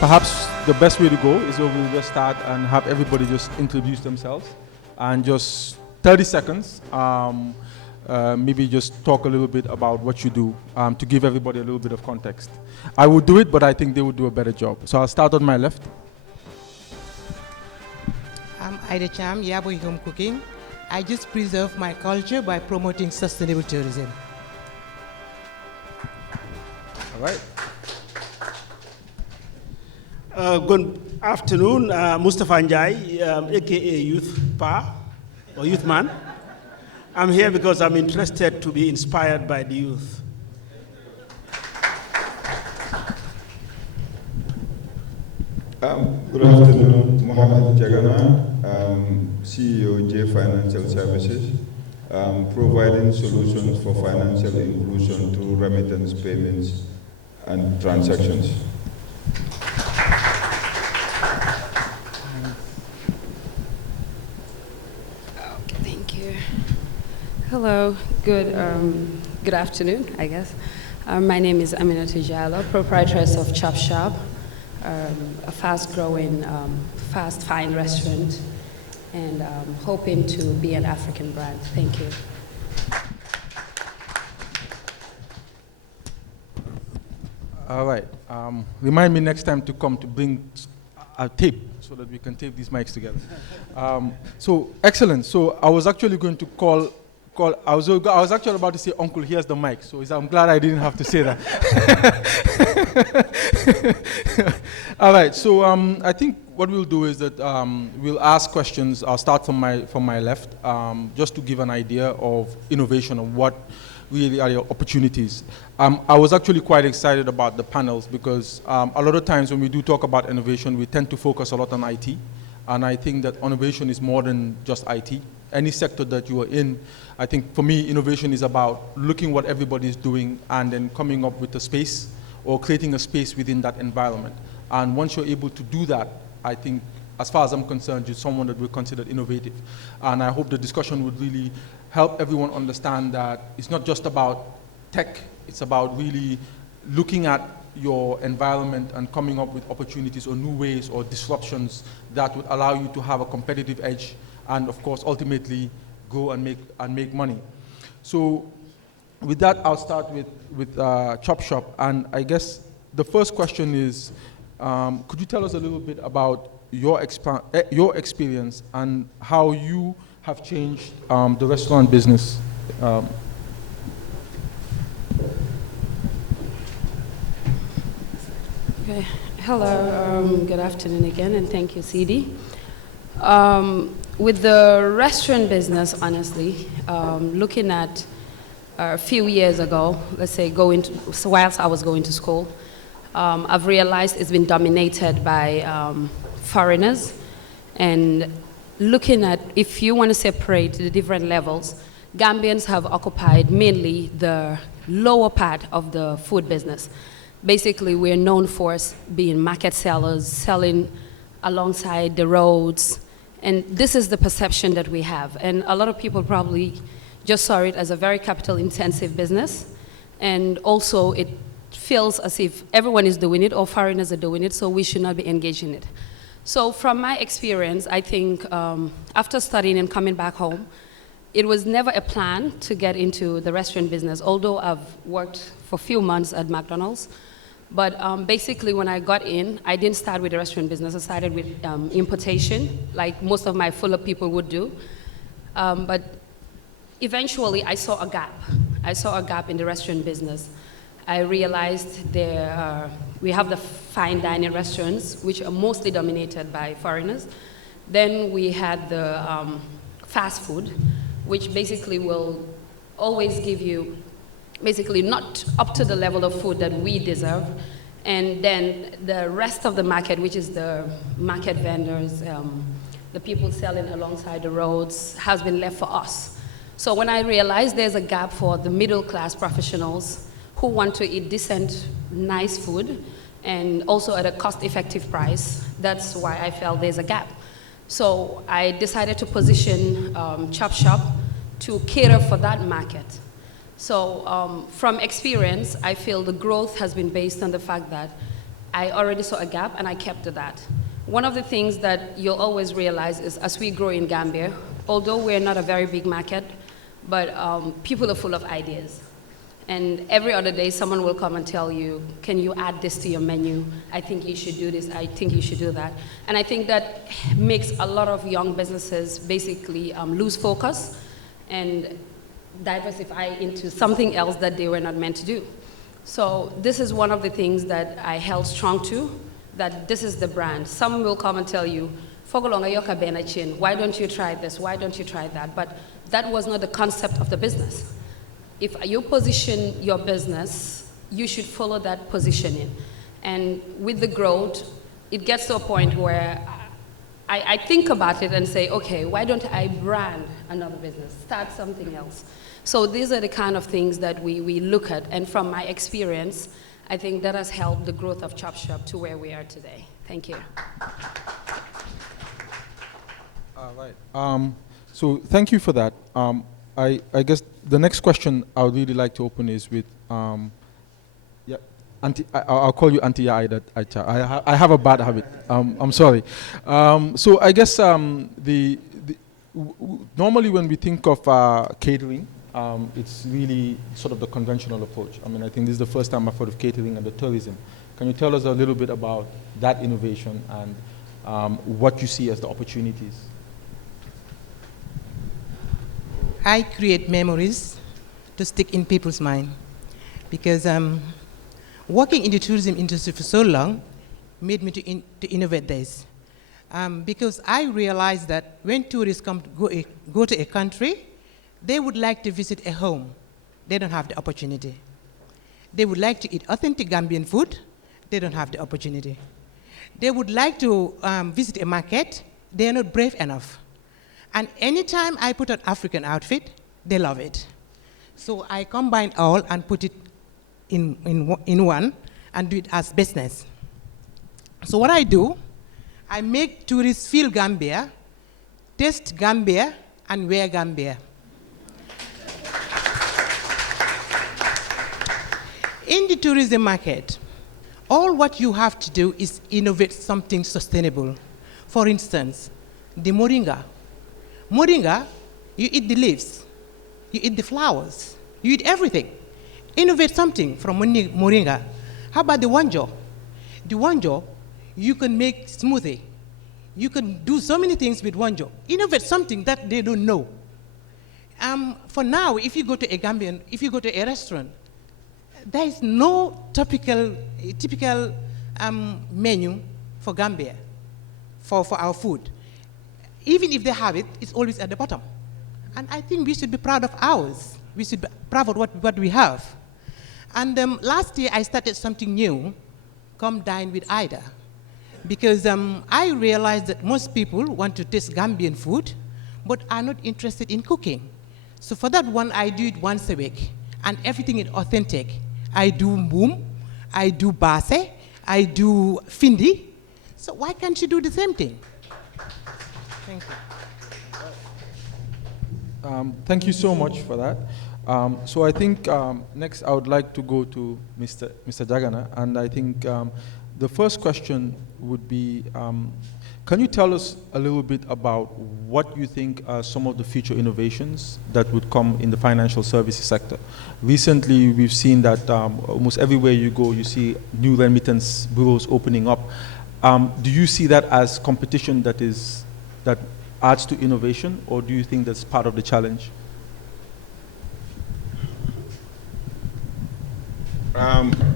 perhaps the best way to go is that we'll just start and have everybody just introduce themselves and just 30 seconds, maybe just talk a little bit about what you do to give everybody a little bit of context. I would do it, but I think they would do a better job. So I'll start on my left. I'm Ida Cham, Yaboy Home Cooking. I just preserve my culture by promoting sustainable tourism. All right. Good afternoon, Mustafa Njai, aka Youth Pa or Youth Man. I'm here because I'm interested to be inspired by the youth. Good afternoon, Mohamed Jagana, CEO J Financial Services, providing solutions for financial inclusion through remittance payments and transactions. Hello, good afternoon, I guess. My name is Aminata Jalo, proprietress of Chop Shop, a fast-growing, fast fine restaurant, and hoping to be an African brand. Thank you. All right. Remind me next time to come to bring a tape so that we can tape these mics together. So excellent. So I was actually going to call. I was actually about to say, Uncle, here's the mic. So I'm glad I didn't have to say that. All right. So I think what we'll do is that we'll ask questions. I'll start from my left, just to give an idea of innovation and what really are your opportunities. I was actually quite excited about the panels because a lot of times when we do talk about innovation, we tend to focus a lot on IT. And I think that innovation is more than just IT. Any sector that you are in, I think for me, innovation is about looking what everybody is doing and then coming up with a space or creating a space within that environment. And once you're able to do that, I think, as far as I'm concerned, you're someone that we're considered innovative. And I hope the discussion would really help everyone understand that it's not just about tech, it's about really looking at your environment and coming up with opportunities or new ways or disruptions that would allow you to have a competitive edge and of course ultimately go and make money. So with that, I'll start with Chop Shop, and I guess the first question is, could you tell us a little bit about your experience and how you have changed the restaurant business? Okay. Hello, good afternoon again, and thank you, Seedy. With the restaurant business, honestly, looking at a few years ago, let's say whilst I was going to school, I've realized it's been dominated by foreigners. And looking at, if you want to separate the different levels, Gambians have occupied mainly the lower part of the food business. Basically, we're known for being market sellers, selling alongside the roads. And this is the perception that we have. And a lot of people probably just saw it as a very capital-intensive business. And also, it feels as if everyone is doing it or foreigners are doing it, so we should not be engaged in it. So from my experience, I think after studying and coming back home, it was never a plan to get into the restaurant business, although I've worked for a few months at McDonald's. But basically, when I got in, I didn't start with the restaurant business. I started with importation, like most of my fuller people would do. But eventually, I saw a gap. I saw a gap in the restaurant business. I realized we have the fine dining restaurants, which are mostly dominated by foreigners. Then we had the fast food, which basically will always give you basically not up to the level of food that we deserve. And then the rest of the market, which is the market vendors, the people selling alongside the roads, has been left for us. So when I realized there's a gap for the middle class professionals who want to eat decent, nice food, and also at a cost-effective price, that's why I felt there's a gap. So I decided to position Chop Shop to cater for that market. So from experience, I feel the growth has been based on the fact that I already saw a gap and I kept to that. One of the things that you'll always realize is as we grow in Gambia, although we're not a very big market, but people are full of ideas. And every other day, someone will come and tell you, can you add this to your menu? I think you should do this. I think you should do that. And I think that makes a lot of young businesses basically lose focus and diversify into something else that they were not meant to do. So this is one of the things that I held strong to, that this is the brand. Some will come and tell you, Fogolonga yoka bena chin, why don't you try this? Why don't you try that? But that was not the concept of the business. If you position your business, you should follow that positioning. And with the growth, it gets to a point where I think about it and say, okay, why don't I brand another business, start something else? So these are the kind of things that we look at. And from my experience, I think that has helped the growth of Chop Shop to where we are today. Thank you. All right. So thank you for that. I guess the next question I would really like to open is with, yeah, Auntie, I'll call you Auntie Aida. I have a bad habit. I'm sorry. So I guess normally when we think of catering, it's really sort of the conventional approach. I mean, I think this is the first time I've heard of catering and the tourism. Can you tell us a little bit about that innovation and what you see as the opportunities? I create memories to stick in people's mind because working in the tourism industry for so long made me to innovate this. Because I realized that when tourists come to go to a country, they would like to visit a home. They don't have the opportunity. They would like to eat authentic Gambian food. They don't have the opportunity. They would like to visit a market. They are not brave enough. And anytime I put an African outfit, they love it. So I combine all and put it in one and do it as business. So what I do, I make tourists feel Gambia, taste Gambia, and wear Gambia. In the tourism market, all what you have to do is innovate something sustainable. For instance, the moringa. Moringa, you eat the leaves, you eat the flowers, you eat everything. Innovate something from moringa. How about the wanjo? The wanjo, you can make smoothie. You can do so many things with wanjo. Innovate something that they don't know. For now, if you go to a restaurant, there is no typical menu for Gambia, for our food. Even if they have it, it's always at the bottom. And I think we should be proud of ours. We should be proud of what we have. And last year, I started something new, Come Dine with Ida. Because I realized that most people want to taste Gambian food, but are not interested in cooking. So for that one, I do it once a week. And everything is authentic. I do boom, I do base, I do findi. So why can't you do the same thing? Thank you. Thank you so much for that. So I think next I would like to go to Mr. Jagana, and I think the first question would be, can you tell us a little bit about what you think are some of the future innovations that would come in the financial services sector? Recently, we've seen that almost everywhere you go, you see new remittance bureaus opening up. Do you see that as competition that adds to innovation, or do you think that's part of the challenge?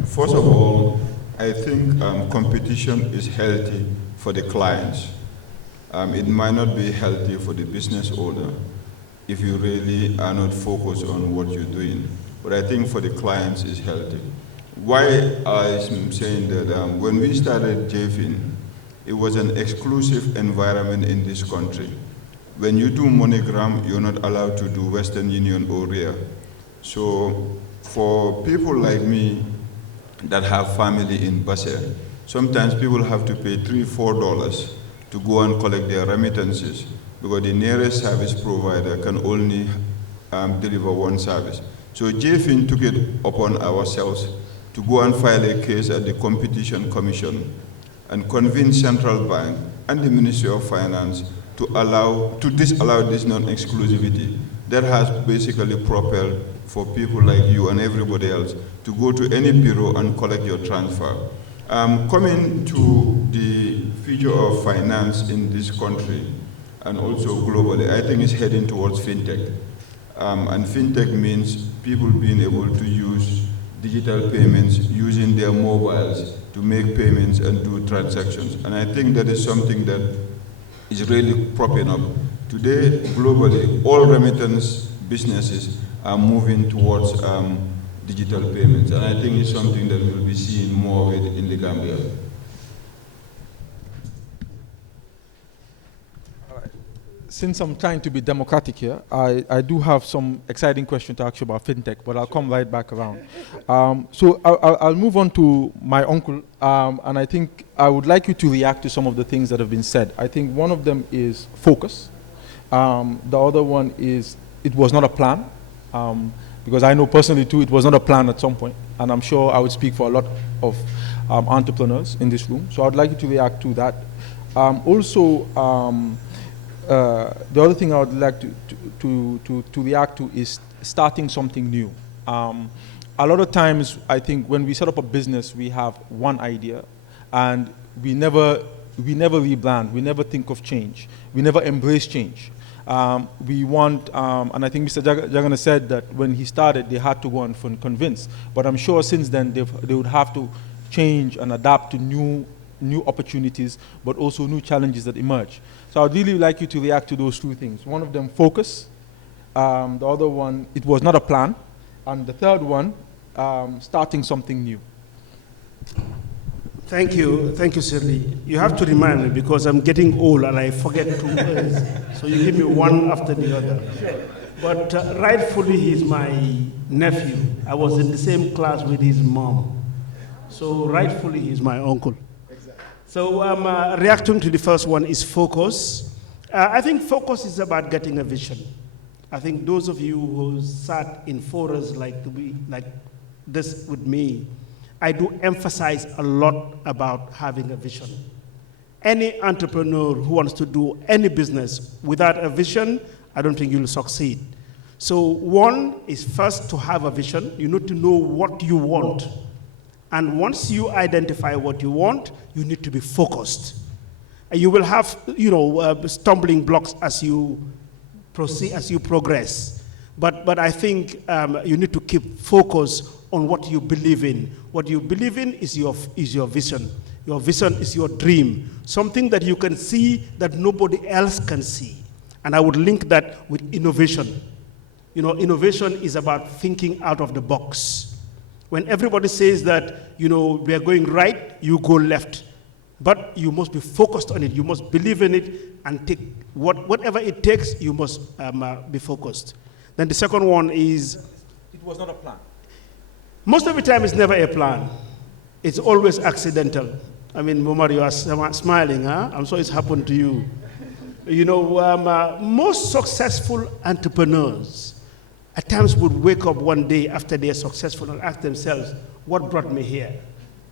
First of all, I think competition is healthy for the clients. It might not be healthy for the business owner if you really are not focused on what you're doing. But I think for the clients it's healthy. Why I'm saying that when we started JFIN, it was an exclusive environment in this country. When you do MoneyGram, you're not allowed to do Western Union or RIA. So for people like me that have family in Basel, sometimes people have to pay $3, $4 to go and collect their remittances because the nearest service provider can only deliver one service. So JFIN took it upon ourselves to go and file a case at the Competition Commission and convince Central Bank and the Ministry of Finance to disallow this non-exclusivity. That has basically propelled for people like you and everybody else to go to any bureau and collect your transfer. Coming to the future of finance in this country and also globally, I think it's heading towards fintech. And fintech means people being able to use digital payments using their mobiles to make payments and do transactions. And I think that is something that is really propping up. Today, globally, all remittance businesses are moving towards digital payments. And I think it's something that we'll be seeing more of it in the Gambia. Since I'm trying to be democratic here, I do have some exciting questions to ask you about fintech, but I'll come right back around. So I'll move on to my uncle, and I think I would like you to react to some of the things that have been said. I think one of them is focus. The other one is it was not a plan, because I know personally too it was not a plan at some point, and I'm sure I would speak for a lot of entrepreneurs in this room. So I'd like you to react to that. The other thing I would like to react to is starting something new. A lot of times, I think when we set up a business, we have one idea, and we never rebrand, we never think of change, we never embrace change. We want, and I think Mr. Jagana said that when he started, they had to go and convince. But I'm sure since then, they would have to change and adapt to new opportunities, but also new challenges that emerge. So I'd really like you to react to those two things. One of them, focus. The other one, it was not a plan. And the third one, starting something new. Thank you, Seedy. You have to remind me because I'm getting old and I forget 2 words. So you give me one after the other. But rightfully, he's my nephew. I was in the same class with his mom. So rightfully, he's my uncle. So reacting to the first one is focus. I think focus is about getting a vision. I think those of you who sat in forums like this with me, I do emphasize a lot about having a vision. Any entrepreneur who wants to do any business without a vision, I don't think you'll succeed. So one is first to have a vision. You need to know what you want. And once you identify what you want, you need to be focused. And you will have, stumbling blocks as you proceed, as you progress. But I think you need to keep focus on what you believe in. What you believe in is your vision. Your vision is your dream, something that you can see that nobody else can see. And I would link that with innovation. Innovation is about thinking out of the box. When everybody says that, we are going right, you go left. But you must be focused on it. You must believe in it and take whatever it takes, you must be focused. Then the second one is... It was not a plan. Most of the time, it's never a plan. It's always accidental. I mean, Momar, you are smiling, huh? I'm sure it's happened to you. Most successful entrepreneurs at times would wake up one day after they are successful and ask themselves, what brought me here?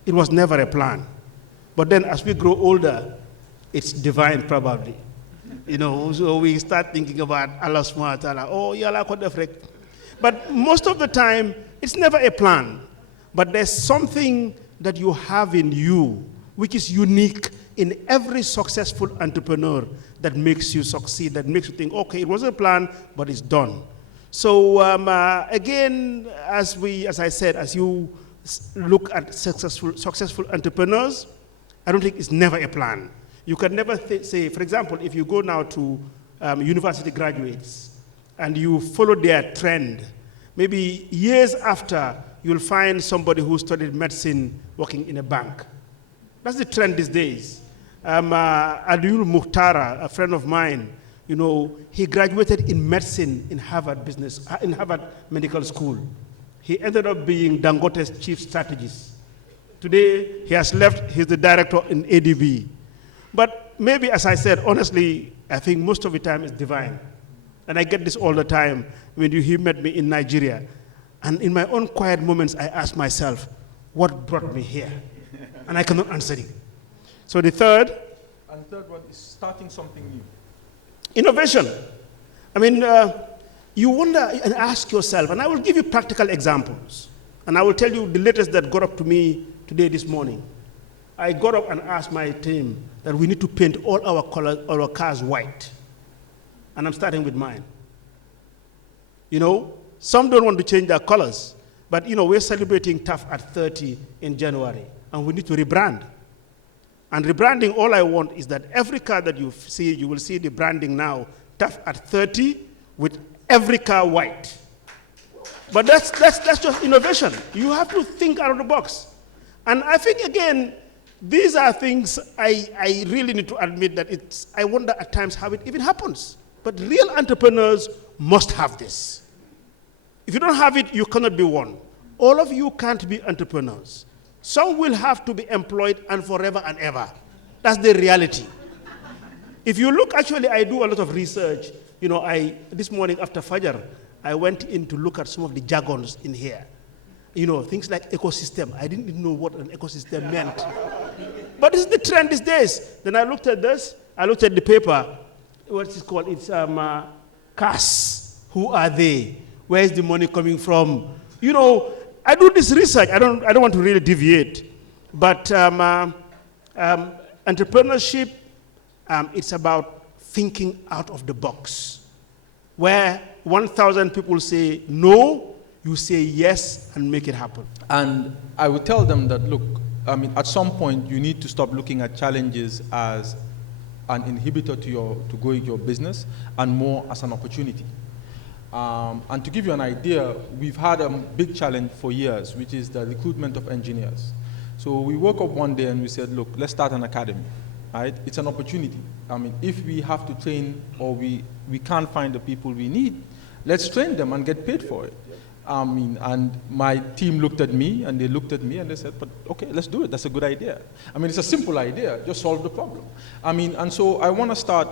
It was never a plan. But then as we grow older, it's divine probably. So we start thinking about Allah subhanahu wa ta'ala, oh, yeah, but most of the time, it's never a plan. But there's something that you have in you, which is unique in every successful entrepreneur that makes you succeed, that makes you think, okay, it wasn't a plan, but it's done. So again, as I said, as you look at successful entrepreneurs, I don't think it's never a plan. You can never say, for example, if you go now to university graduates and you follow their trend, maybe years after, you'll find somebody who studied medicine working in a bank. That's the trend these days. Adil Muhtara, a friend of mine, he graduated in medicine in Harvard Medical School. He ended up being Dangote's chief strategist. Today, he has left, he's the director in ADB. But maybe, as I said, honestly, I think most of the time it's divine. And I get this all the time when he met me in Nigeria. And in my own quiet moments, I ask myself, what brought me here? And I cannot answer it. So the third? And the third one is starting something new. Innovation. I mean, you wonder and ask yourself, and I will give you practical examples. And I will tell you the latest that got up to me today, this morning. I got up and asked my team that we need to paint all our cars white. And I'm starting with mine. You know, some don't want to change their colors, but you know, we're celebrating TAF at 30 in January, and we need to rebrand. And rebranding, all I want is that every car that you see, you will see the branding now, TAF at 30 with every car white. But that's just innovation. You have to think out of the box. And I think, again, these are things I really need to admit that I wonder at times how it even happens. But real entrepreneurs must have this. If you don't have it, you cannot be one. All of you can't be entrepreneurs. Some will have to be employed and forever and ever. That's the reality. If you look, actually, I do a lot of research. You know, this morning after Fajr, I went in to look at some of the jargons in here. You know, things like ecosystem. I didn't even know what an ecosystem meant. But this is the trend these days. Then I looked at this. I looked at the paper. What's it called? It's CAS. Who are they? Where is the money coming from? You know, I do this research. I don't want to really deviate. But entrepreneurship, it's about thinking out of the box. Where 1,000 people say no, you say yes and make it happen. And I would tell them that, look, I mean, at some point you need to stop looking at challenges as an inhibitor to growing your business and more as an opportunity. And to give you an idea, we've had a big challenge for years, which is the recruitment of engineers. So we woke up one day and we said, look, let's start an academy. Right? It's an opportunity. I mean, if we have to train or we can't find the people we need, let's train them and get paid for it. I mean, and my team looked at me and they looked at me and they said, but okay, let's do it. That's a good idea. I mean, it's a simple idea. Just solve the problem. I mean, and so I want to start,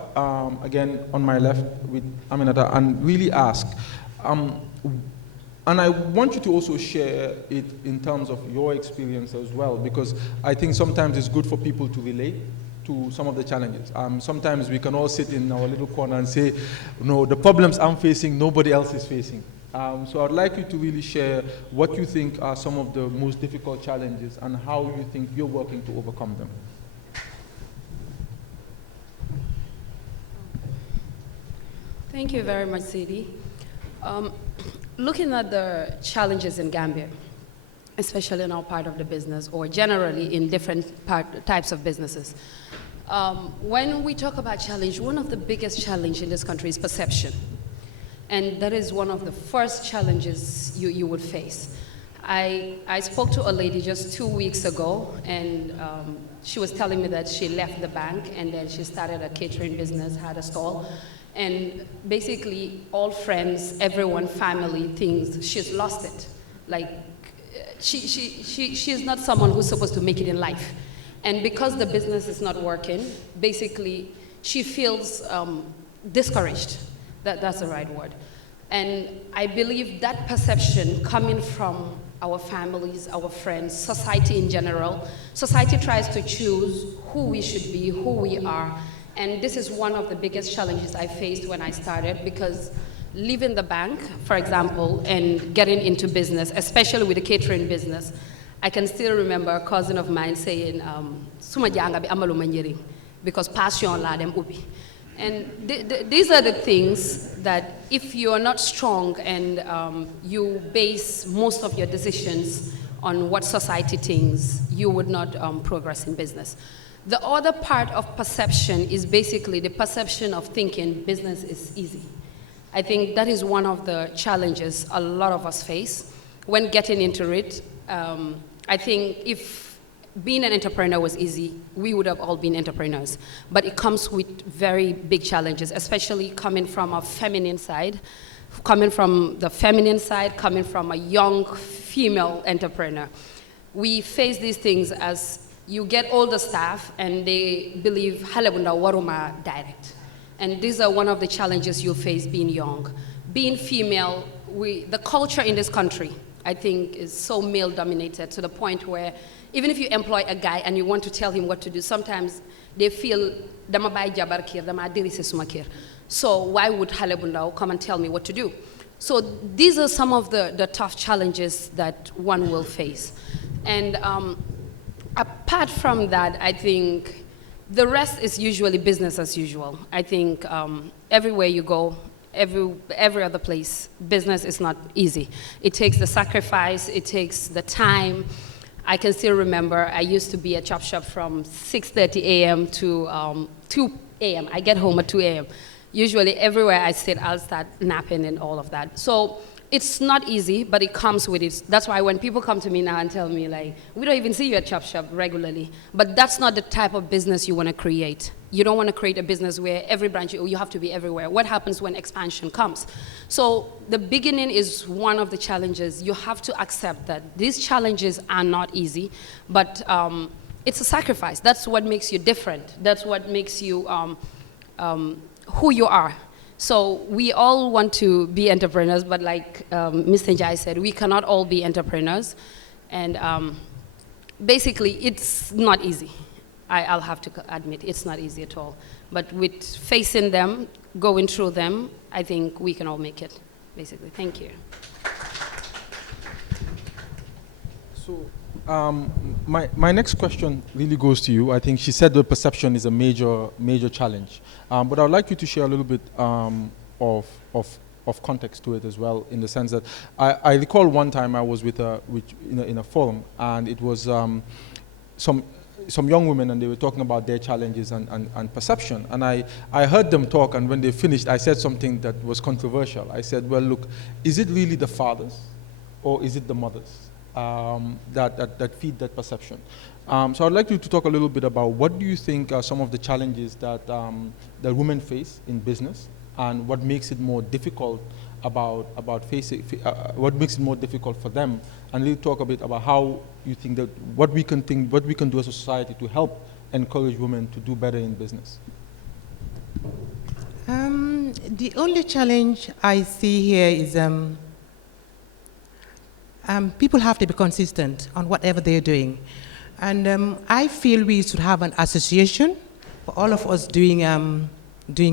again, on my left with Aminata and really ask, and I want you to also share it in terms of your experience as well, because I think sometimes it's good for people to relate to some of the challenges. Sometimes we can all sit in our little corner and say, no, the problems I'm facing, nobody else is facing. So I'd like you to really share what you think are some of the most difficult challenges and how you think you're working to overcome them. Thank you very much, Seedy. Looking at the challenges in Gambia, especially in our part of the business, or generally in different types of businesses, when we talk about challenge, one of the biggest challenges in this country is perception. And that is one of the first challenges you would face. I spoke to a lady just 2 weeks ago, and she was telling me that she left the bank and then she started a catering business, had a stall. And basically all friends, everyone, family thinks she's lost it. Like, she's not someone who's supposed to make it in life. And because the business is not working, basically she feels discouraged. That's the right word. And I believe that perception coming from our families, our friends, society in general, society tries to choose who we should be, who we are. And this is one of the biggest challenges I faced when I started, because leaving the bank, for example, and getting into business, especially with the catering business, I can still remember a cousin of mine saying, "Suma janga bi amaluma njering," because passion la dem ubi. And these are the things that if you are not strong and you base most of your decisions on what society thinks, you would not progress in business. The other part of perception is basically the perception of thinking business is easy. I think that is one of the challenges a lot of us face when getting into it. I think if being an entrepreneur was easy, we would have all been entrepreneurs. But it comes with very big challenges, especially coming from a feminine side, coming from a young female entrepreneur. We face these things as you get older staff and they believe halabunda waruma direct. And these are one of the challenges you face being young. Being female, the culture in this country, I think, is so male-dominated to the point where even if you employ a guy and you want to tell him what to do, sometimes they feel, dama bay jabar kër, dama dirise suma kër. So why would Hale bu Ndaw come and tell me what to do? So these are some of the tough challenges that one will face. And apart from that, I think the rest is usually business as usual. I think everywhere you go, every other place, business is not easy. It takes the sacrifice, it takes the time. I can still remember I used to be at Chop Shop from 6:30 a.m. to 2 a.m. I get home at 2 a.m. Usually everywhere I sit, I'll start napping and all of that. So it's not easy, but it comes with it. That's why when people come to me now and tell me, like, we don't even see you at Chop Shop regularly, but that's not the type of business you want to create. You don't want to create a business where every branch, you have to be everywhere. What happens when expansion comes? So the beginning is one of the challenges. You have to accept that these challenges are not easy, but it's a sacrifice. That's what makes you different. That's what makes you who you are. So we all want to be entrepreneurs, but like Mr. Njai said, we cannot all be entrepreneurs. And basically, it's not easy. I'll have to admit, it's not easy at all. But with facing them, going through them, I think we can all make it, basically. Thank you. So my next question really goes to you. I think she said the perception is a major challenge. But I would like you to share a little bit of context to it as well, in the sense that I recall one time I was in a forum, and it was some young women, and they were talking about their challenges and perception. And I heard them talk, and when they finished, I said something that was controversial. I said, well, look, is it really the fathers or is it the mothers that feed that perception? So I'd like you to talk a little bit about what do you think are some of the challenges that women face in business, and what makes it more difficult about facing, what makes it more difficult for them, and really talk a bit about how you think that what we can do as a society to help encourage women to do better in business. The only challenge I see here is people have to be consistent on whatever they're doing. And I feel we should have an association for all of us doing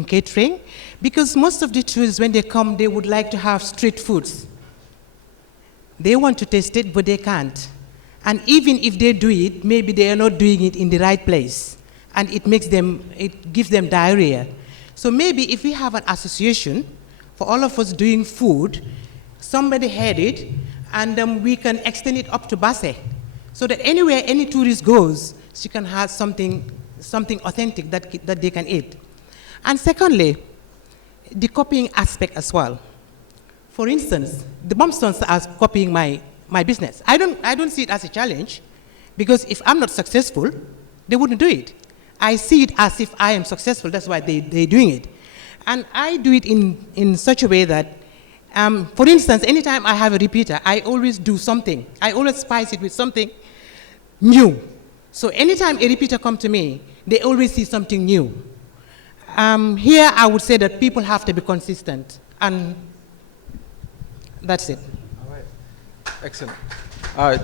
catering, because most of the tourists, when they come, they would like to have street foods. They want to taste it, but they can't. And even if they do it, maybe they are not doing it in the right place. And it gives them diarrhea. So maybe if we have an association for all of us doing food, somebody had it, and we can extend it up to Basse, so that anywhere any tourist goes, she can have something authentic that they can eat. And secondly, the copying aspect as well. For instance, the Bumstones are copying my business. I don't see it as a challenge, because if I'm not successful, they wouldn't do it. I see it as if I am successful, that's why they're doing it. And I do it in such a way that, for instance, anytime I have a repeater, I always do something. I always spice it with something new. So anytime a repeater comes to me, they always see something new. Here I would say that people have to be consistent, and that's it. All right. Excellent.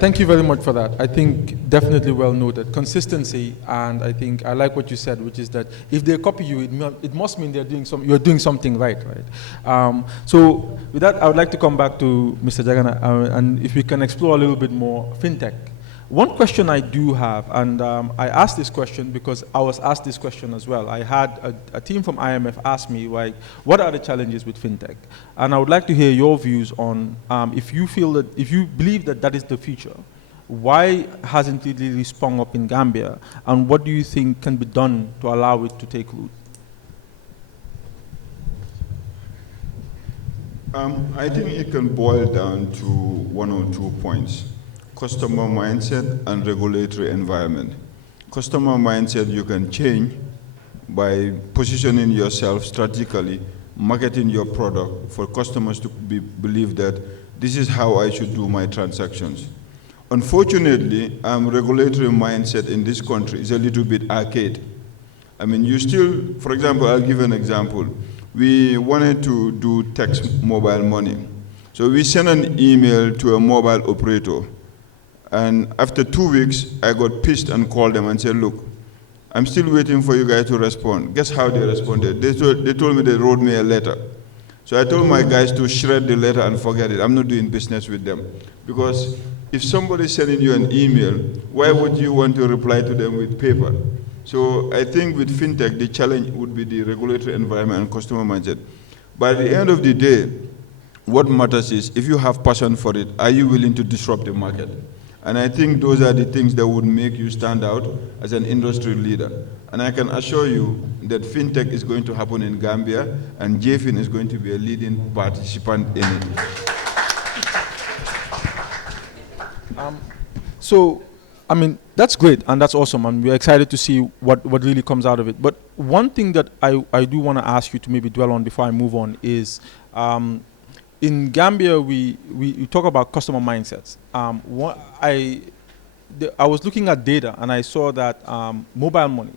Thank you very much for that. I think definitely well noted. Consistency, and I think I like what you said, which is that if they copy you, it must mean you're doing something right? So with that, I would like to come back to Mr. Jagana, and if we can explore a little bit more fintech. One question I do have, and I asked this question because I was asked this question as well. I had a team from IMF ask me, like, what are the challenges with fintech? And I would like to hear your views on if you believe that is the future, why hasn't it really sprung up in Gambia, and what do you think can be done to allow it to take root? I think it can boil down to one or 2 points: customer mindset and regulatory environment. Customer mindset you can change by positioning yourself strategically, marketing your product for customers to believe that this is how I should do my transactions. Unfortunately, regulatory mindset in this country is a little bit arcade. I mean, you still, for example, I'll give an example. We wanted to do text mobile money. So we sent an email to a mobile operator, and after 2 weeks, I got pissed and called them and said, look, I'm still waiting for you guys to respond. Guess how they responded? They told me they wrote me a letter. So I told my guys to shred the letter and forget it. I'm not doing business with them. Because if somebody's sending you an email, why would you want to reply to them with paper? So I think with fintech, the challenge would be the regulatory environment and customer mindset. But at the end of the day, what matters is, if you have passion for it, are you willing to disrupt the market? And I think those are the things that would make you stand out as an industry leader. And I can assure you that fintech is going to happen in Gambia, and JFIN is going to be a leading participant in it. So, I mean, that's great, and that's awesome, and we're excited to see what really comes out of it. But one thing that I do want to ask you to maybe dwell on before I move on is, in Gambia, we talk about customer mindsets. I was looking at data, and I saw that mobile money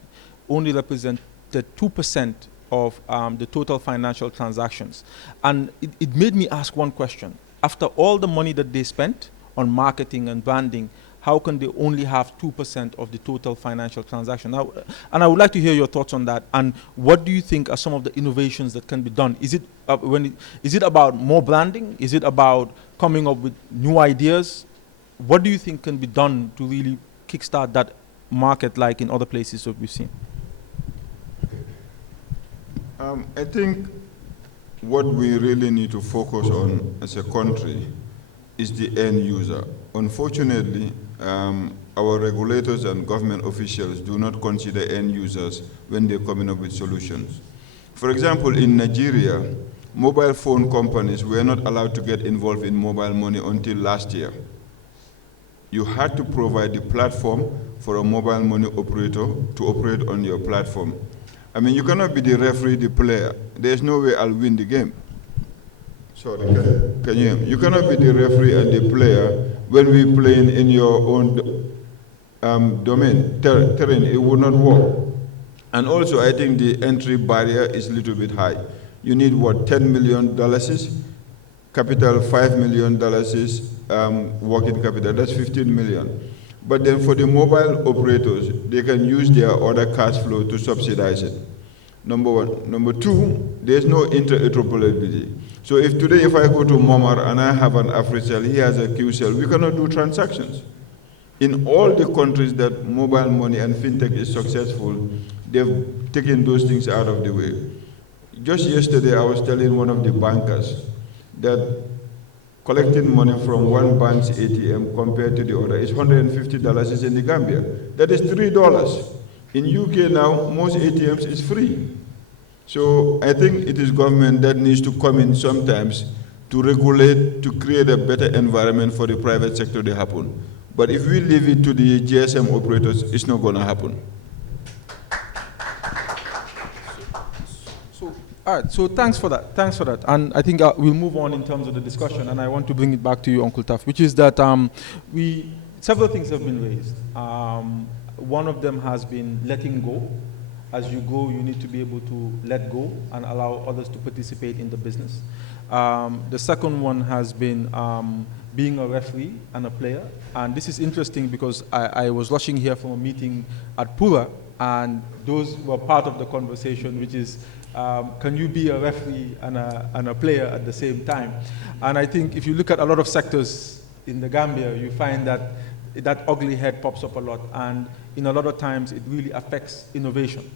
only represented 2% of the total financial transactions. And it made me ask one question. After all the money that they spent on marketing and branding, how can they only have 2% of the total financial transaction? Now, and I would like to hear your thoughts on that. And what do you think are some of the innovations that can be done? Is it about more branding? Is it about coming up with new ideas? What do you think can be done to really kickstart that market like in other places that we've seen? I think what we really need to focus on as a country is the end user. Unfortunately, our regulators and government officials do not consider end users when they're coming up with solutions. For example, in Nigeria, mobile phone companies were not allowed to get involved in mobile money until last year. You had to provide the platform for a mobile money operator to operate on your platform. I mean, you cannot be the referee, the player. There's no way I'll win the game. Sorry, can you hear me? You cannot be the referee and the player when we're playing in your own domain, terrain. It would not work. And also, I think the entry barrier is a little bit high. You need, what, $10 million? Capital, $5 million, working capital, that's 15 million. But then for the mobile operators, they can use their other cash flow to subsidize it. Number one. Number two, there's no interoperability. So if today, if I go to Momar and I have an AfriCell, he has a QCell, we cannot do transactions. In all the countries that mobile money and fintech is successful, they've taken those things out of the way. Just yesterday, I was telling one of the bankers that collecting money from one bank's ATM compared to the other is $150 is in the Gambia. That is $3. In UK now, most ATMs is free. So I think it is government that needs to come in sometimes to regulate, to create a better environment for the private sector to happen. But if we leave it to the GSM operators, it's not going to happen. All right, so thanks for that. And I think we'll move on in terms of the discussion, and I want to bring it back to you, Uncle Taf, which is that several things have been raised. One of them has been letting go. As you go, you need to be able to let go and allow others to participate in the business. The second one has been being a referee and a player. And this is interesting because I was rushing here from a meeting at Pura, and those were part of the conversation, which is, can you be a referee and a player at the same time? And I think if you look at a lot of sectors in the Gambia, you find that that ugly head pops up a lot, and in a lot of times it really affects innovation.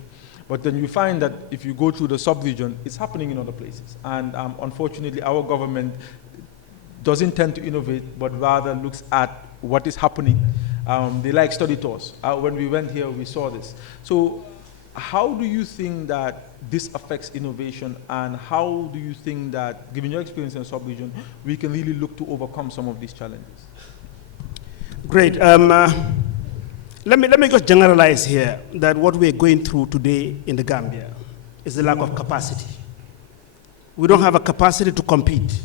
But then you find that if you go through the sub-region, it's happening in other places. And unfortunately, our government doesn't tend to innovate, but rather looks at what is happening. They like study tours. When we went here, we saw this. So how do you think that this affects innovation, and how do you think that, given your experience in the sub-region, we can really look to overcome some of these challenges? Great. Let me just generalize here that what we're going through today in the Gambia is the lack of capacity. We don't have a capacity to compete.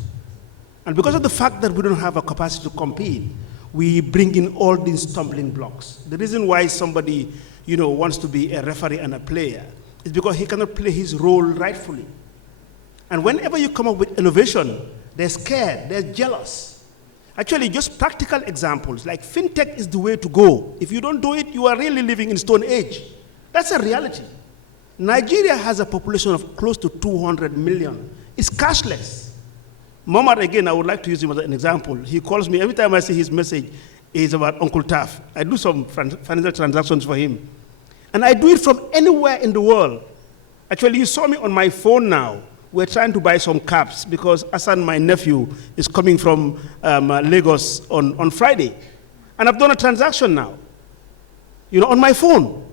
And because of the fact that we don't have a capacity to compete, we bring in all these stumbling blocks. The reason why somebody, wants to be a referee and a player is because he cannot play his role rightfully. And whenever you come up with innovation, They're scared, they're jealous. Actually, just practical examples, like fintech is the way to go. If you don't do it, you are really living in Stone Age. That's a reality. Nigeria has a population of close to 200 million. It's cashless. Mohammed, again, I would like to use him as an example. He calls me, every time I see his message, it's about Uncle Taf. I do some financial transactions for him. And I do it from anywhere in the world. Actually, you saw me on my phone now. We're trying to buy some caps because Hassan, my nephew, is coming from Lagos on Friday. And I've done a transaction now, on my phone.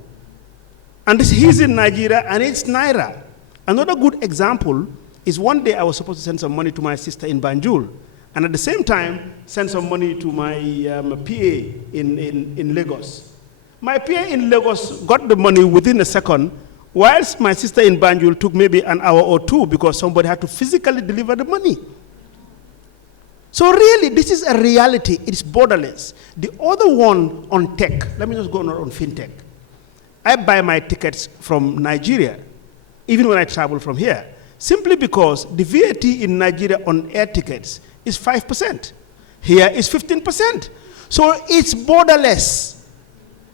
And he's in Nigeria, and it's Naira. Another good example is one day I was supposed to send some money to my sister in Banjul, and at the same time, send some money to my PA in Lagos. My PA in Lagos got the money within a second, whilst my sister in Banjul took maybe an hour or two because somebody had to physically deliver the money. So really, this is a reality. It's borderless. The other one on tech, let me just go on fintech. I buy my tickets from Nigeria, even when I travel from here, simply because the VAT in Nigeria on air tickets is 5%. Here is 15%. So it's borderless.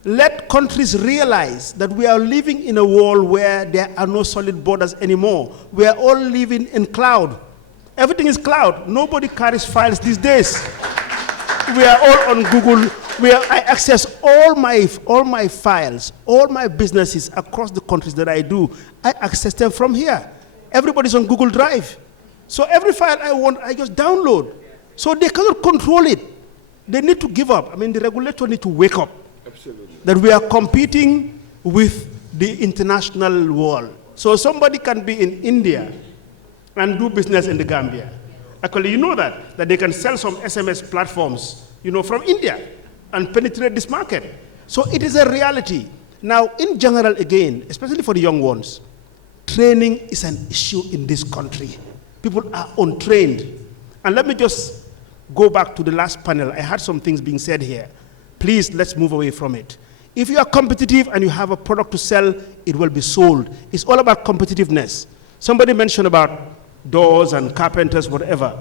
Let countries realize that we are living in a world where there are no solid borders anymore. We are all living in cloud. Everything is cloud. Nobody carries files these days. We are all on Google, where I access all my files, all my businesses across the countries that I do. I access them from here. Everybody's on Google Drive. So every file I want, I just download. So they cannot control it. They need to give up. I mean, the regulator need to wake up. Absolutely. That we are competing with the international world. So somebody can be in India and do business in the Gambia. Actually, you know that they can sell some SMS platforms, from India and penetrate this market. So it is a reality. Now, in general, again, especially for the young ones, training is an issue in this country. People are untrained. And let me just go back to the last panel. I had some things being said here. Please, let's move away from it. If you are competitive and you have a product to sell, it will be sold. It's all about competitiveness. Somebody mentioned about doors and carpenters, whatever.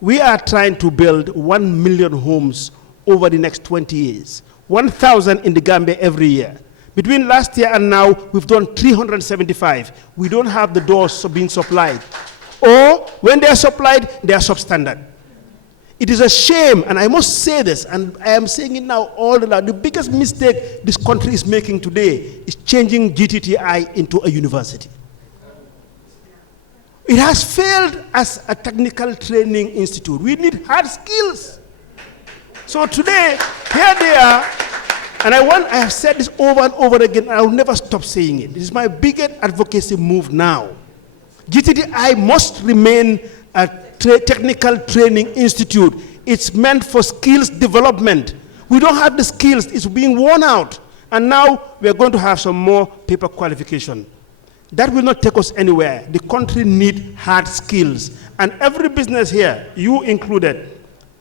We are trying to build 1 million homes over the next 20 years. 1,000 in the Gambia every year. Between last year and now, we've done 375. We don't have the doors being supplied. Or when they are supplied, they are substandard. It is a shame, and I must say this, and I am saying it now all the time. The biggest mistake this country is making today is changing GTTI into a university. It has failed as a technical training institute. We need hard skills. So today, here they are, and I have said this over and over again, and I will never stop saying it. This is my biggest advocacy move now. GTTI must remain a technical training institute. It's meant for skills development. We don't have the skills, it's being worn out. And now we're going to have some more paper qualification. That will not take us anywhere. The country needs hard skills. And every business here, you included,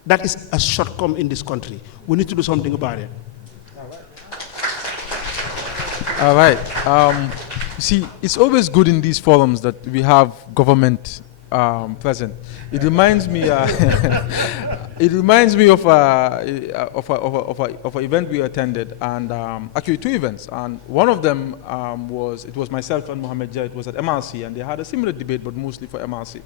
that is a shortcoming in this country. We need to do something about it. All right. See, it's always good in these forums that we have government present. It reminds me. It reminds me of an event we attended, and actually 2 events. And one of them was myself and Mohammed Jai. It was at MRC, and they had a similar debate, but mostly for MRC.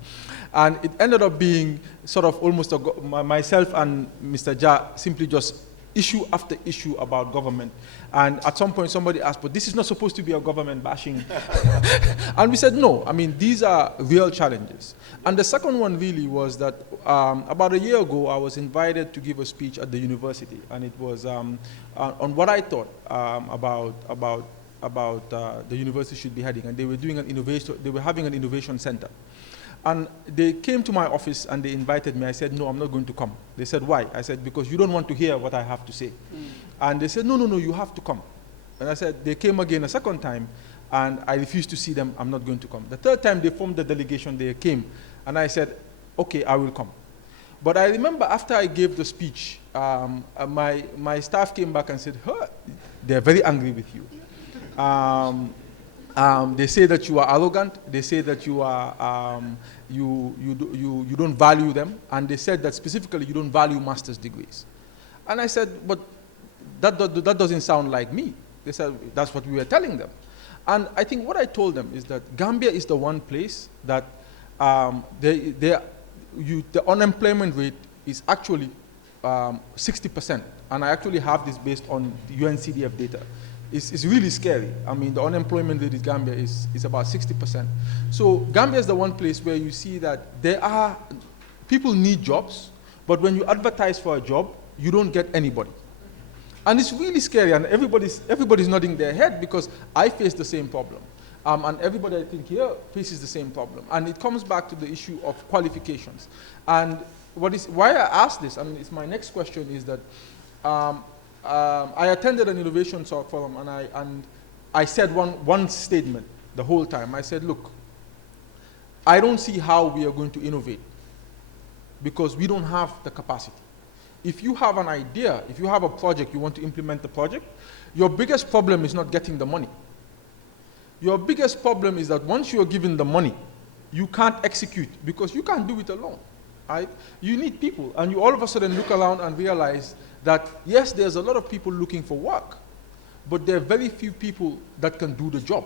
And it ended up being sort of almost myself and Mr. Jai simply just issue after issue about government. And at some point somebody asked, but this is not supposed to be a government bashing. And we said, no, I mean, these are real challenges. And the second one really was that about a year ago, I was invited to give a speech at the university. And it was on what I thought about the university should be heading. And they were doing an innovation, they were having an innovation center. And they came to my office and they invited me. I said, no, I'm not going to come. They said, why? I said, because you don't want to hear what I have to say. And they said, no, you have to come. And I said, they came again a second time, and I refused to see them. I'm not going to come. The third time they formed the delegation, they came. And I said, okay, I will come. But I remember after I gave the speech, my staff came back and said, they're very angry with you. They say that you are arrogant. They say that you are you don't value them, and they said that specifically you don't value master's degrees. And I said, but that doesn't sound like me. They said that's what we were telling them, and I think what I told them is that Gambia is the one place that the unemployment rate is actually 60%, and I actually have this based on the UNCDF data. It's really scary. I mean, the unemployment rate in Gambia is about 60%. So Gambia is the one place where you see that people need jobs, but when you advertise for a job, you don't get anybody. And it's really scary, and everybody's nodding their head because I face the same problem. And everybody, I think, here faces the same problem. And it comes back to the issue of qualifications. And why I ask this, and it's my next question, is that I attended an innovation forum, and I said one statement the whole time. I said, look, I don't see how we are going to innovate because we don't have the capacity. If you have an idea, if you have a project, you want to implement the project, your biggest problem is not getting the money. Your biggest problem is that once you're given the money, you can't execute because you can't do it alone. Right? You need people, and you all of a sudden look around and realize that, yes, there's a lot of people looking for work, but there are very few people that can do the job.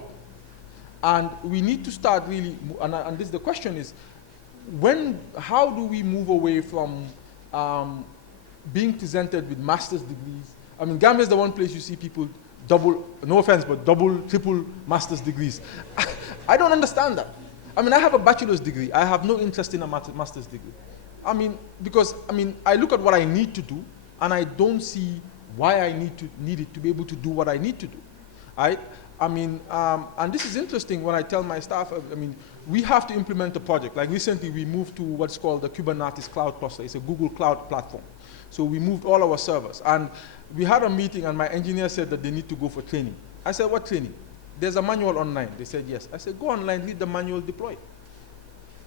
And we need to start really, and the question is, how do we move away from being presented with master's degrees? I mean, Gambia is the one place you see people double, no offense, but double, triple master's degrees. I don't understand that. I mean, I have a bachelor's degree. I have no interest in a master's degree. I mean, because, I look at what I need to do, and I don't see why I need it to be able to do what I need to do. Right? And this is interesting when I tell my staff, we have to implement a project. Like recently, we moved to what's called the Kubernetes Cloud Cluster. It's a Google Cloud platform. So we moved all our servers. And we had a meeting, and my engineer said that they need to go for training. I said, what training? There's a manual online. They said, yes. I said, go online, read the manual, deploy it.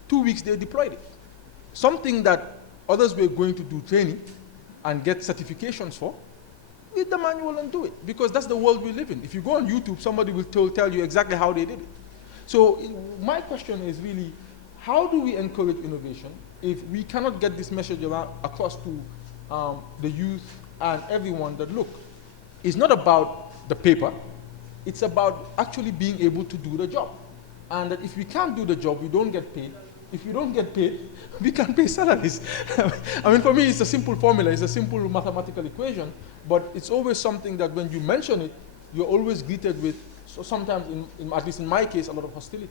2 weeks, they deployed it. Something that others were going to do training and get certifications for, read the manual and do it, because that's the world we live in. If you go on YouTube, somebody will tell you exactly how they did it. So my question is really, how do we encourage innovation if we cannot get this message across to the youth and everyone that, look, it's not about the paper, it's about actually being able to do the job. And that if we can't do the job, we don't get paid. If you don't get paid, we can't pay salaries. For me, it's a simple formula. It's a simple mathematical equation. But it's always something that when you mention it, you're always greeted with, so sometimes, at least in my case, a lot of hostility.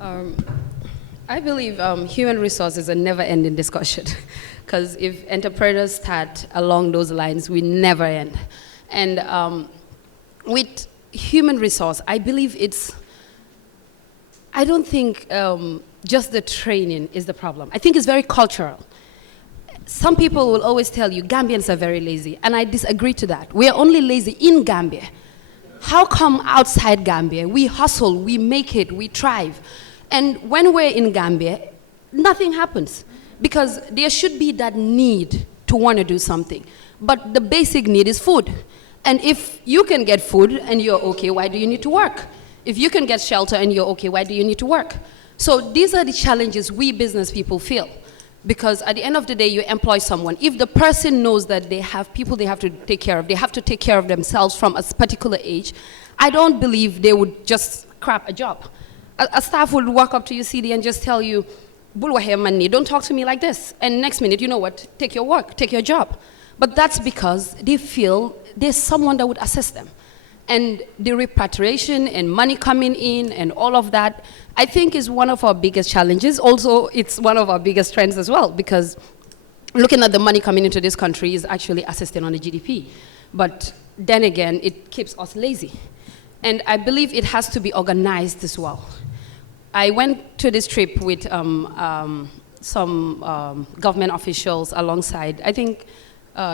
I believe human resources is a never-ending discussion. Because if entrepreneurs start along those lines, we never end. And with human resource, I believe I don't think just the training is the problem. I think it's very cultural. Some people will always tell you Gambians are very lazy, and I disagree to that. We are only lazy in Gambia. How come outside Gambia, we hustle, we make it, we thrive, and when we're in Gambia, nothing happens? Because there should be that need to want to do something. But the basic need is food. And if you can get food and you're okay, why do you need to work? If you can get shelter and you're okay, why do you need to work? So these are the challenges we business people feel. Because at the end of the day, you employ someone. If the person knows that they have people they have to take care of, they have to take care of themselves from a particular age, I don't believe they would just scrap a job. A staff would walk up to you, Seedy, and just tell you, don't talk to me like this. And next minute, you know what? Take your work, take your job. But that's because they feel there's someone that would assist them. And the repatriation and money coming in and all of that, I think is one of our biggest challenges. Also, it's one of our biggest trends as well, because looking at the money coming into this country is actually assisting on the GDP. But then again, it keeps us lazy. And I believe it has to be organized as well. I went to this trip with some government officials alongside, I think,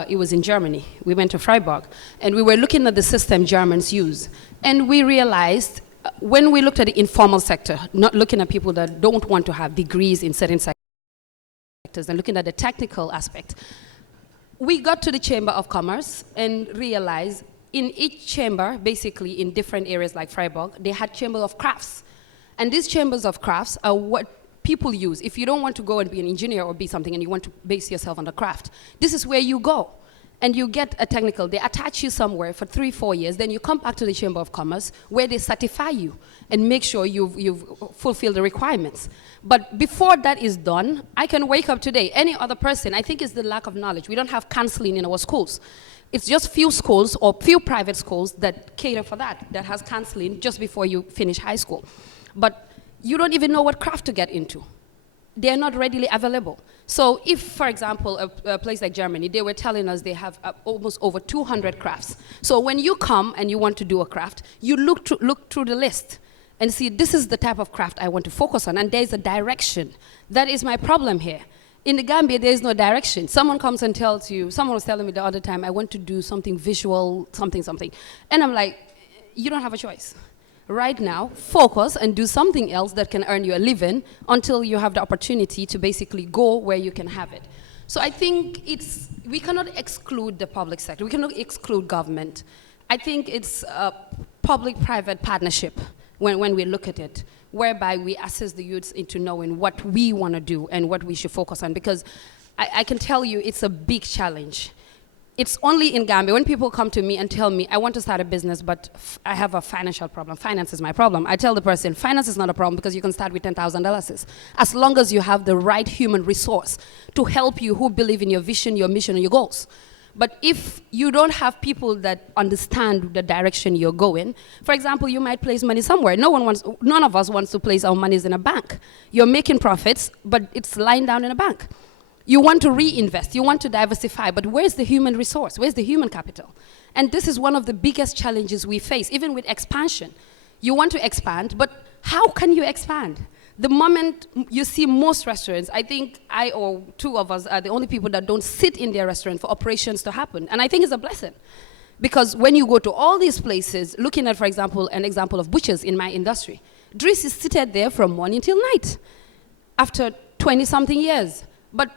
it was in Germany. We went to Freiburg, and we were looking at the system Germans use. And we realized, when we looked at the informal sector, not looking at people that don't want to have degrees in certain sectors, and looking at the technical aspect, we got to the Chamber of Commerce and realized in each chamber, basically in different areas like Freiburg, they had chamber of crafts. And these chambers of crafts are what people use. If you don't want to go and be an engineer or be something and you want to base yourself on the craft, this is where you go. And you get a technical, they attach you somewhere for 3-4 years, then you come back to the Chamber of Commerce where they certify you and make sure you've fulfilled the requirements. But before that is done, I can wake up today, any other person, I think it's the lack of knowledge. We don't have counseling in our schools. It's just few schools or few private schools that cater for that has counseling just before you finish high school. But you don't even know what craft to get into. They're not readily available. So if, for example, a place like Germany, they were telling us they have almost over 200 crafts. So when you come and you want to do a craft, you look through the list and see, this is the type of craft I want to focus on, and there's a direction. That is my problem here. In the Gambia, there is no direction. Someone comes and tells you, someone was telling me the other time, I want to do something visual, something. And I'm like, you don't have a choice. Right now, focus and do something else that can earn you a living until you have the opportunity to basically go where you can have it. So I think we cannot exclude the public sector. We cannot exclude government. I think it's a public-private partnership when we look at it, whereby we assess the youths into knowing what we want to do and what we should focus on. Because I can tell you it's a big challenge. It's only in Gambia, when people come to me and tell me, I want to start a business, but I have a financial problem. Finance is my problem. I tell the person, finance is not a problem because you can start with $10,000. As long as you have the right human resource to help you who believe in your vision, your mission, and your goals. But if you don't have people that understand the direction you're going, for example, you might place money somewhere. None of us wants to place our monies in a bank. You're making profits, but it's lying down in a bank. You want to reinvest, you want to diversify, but where's the human resource? Where's the human capital? And this is one of the biggest challenges we face, even with expansion. You want to expand, but how can you expand? The moment you see most restaurants, I think I or two of us are the only people that don't sit in their restaurant for operations to happen. And I think it's a blessing. Because when you go to all these places, looking at, for example, an example of butchers in my industry, Driss is seated there from morning till night after 20-something years. But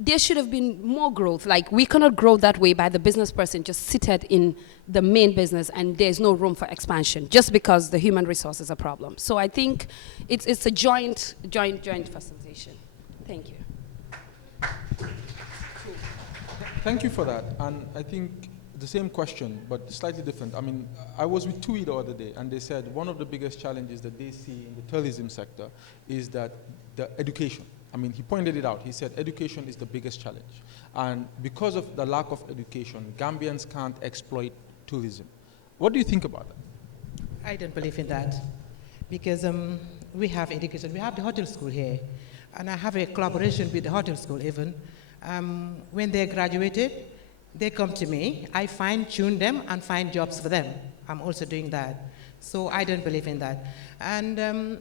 there should have been more growth. Like, we cannot grow that way by the business person just seated in the main business and there's no room for expansion just because the human resource is a problem. So I think it's a joint facilitation. Thank you. Thank you for that. And I think the same question, but slightly different. I mean, I was with TUI the other day, and they said one of the biggest challenges that they see in the tourism sector is that the education. I mean, he pointed it out. He said education is the biggest challenge. And because of the lack of education, Gambians can't exploit tourism. What do you think about that? I don't believe in that. Because we have education. We have the hotel school here. And I have a collaboration with the hotel school even. When they graduated, they come to me. I fine-tune them and find jobs for them. I'm also doing that. So I don't believe in that. And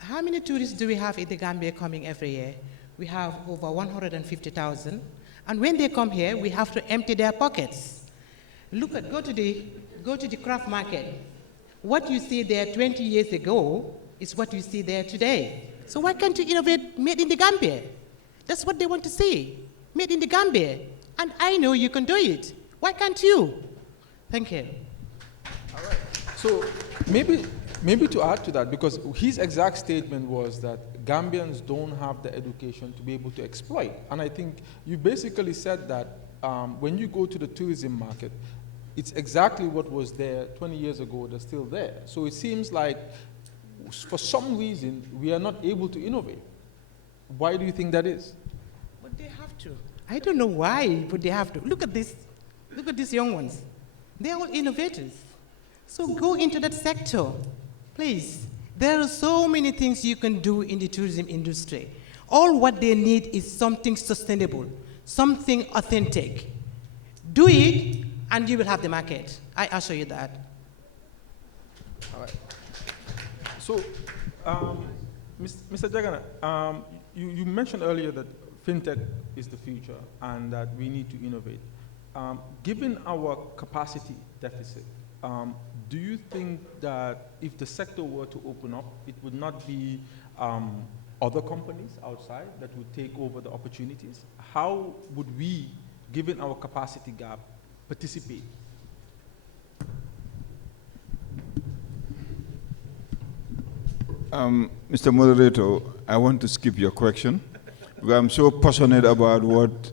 how many tourists do we have in the Gambia coming every year? We have over 150,000. And when they come here, we have to empty their pockets. Go to the craft market. What you see there 20 years ago is what you see there today. So why can't you innovate made in the Gambia? That's what they want to see, made in the Gambia. And I know you can do it. Why can't you? Thank you. All right. So maybe to add to that, because his exact statement was that Gambians don't have the education to be able to exploit. And I think you basically said that when you go to the tourism market, it's exactly what was there 20 years ago that's still there. So it seems like for some reason we are not able to innovate. Why do you think that is? But they have to. I don't know why, but they have to. Look at this. Look at these young ones. They're all innovators. So go into that sector, please. There are so many things you can do in the tourism industry. All what they need is something sustainable, something authentic. Do it, and you will have the market. I assure you that. All right. So, Mr. Jagana, you mentioned earlier that fintech is the future and that we need to innovate. Given our capacity deficit, do you think that if the sector were to open up, it would not be other companies outside that would take over the opportunities? How would we, given our capacity gap, participate? Mr. Moderator, I want to skip your question because I'm so passionate about what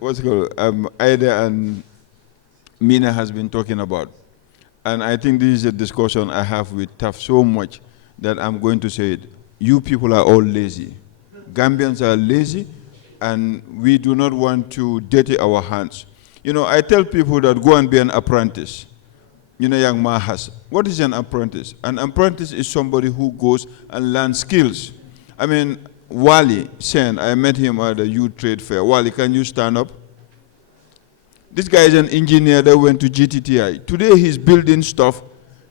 what's it called, Ida and Mina has been talking about. And I think this is a discussion I have with TAF so much that I'm going to say it. You people are all lazy. Gambians are lazy, and we do not want to dirty our hands. You know, I tell people that go and be an apprentice. You know, young Mahas. What is an apprentice? An apprentice is somebody who goes and learns skills. I mean, Wally Sen, I met him at the youth trade fair. Wally, can you stand up? This guy is an engineer that went to GTTI. Today he's building stuff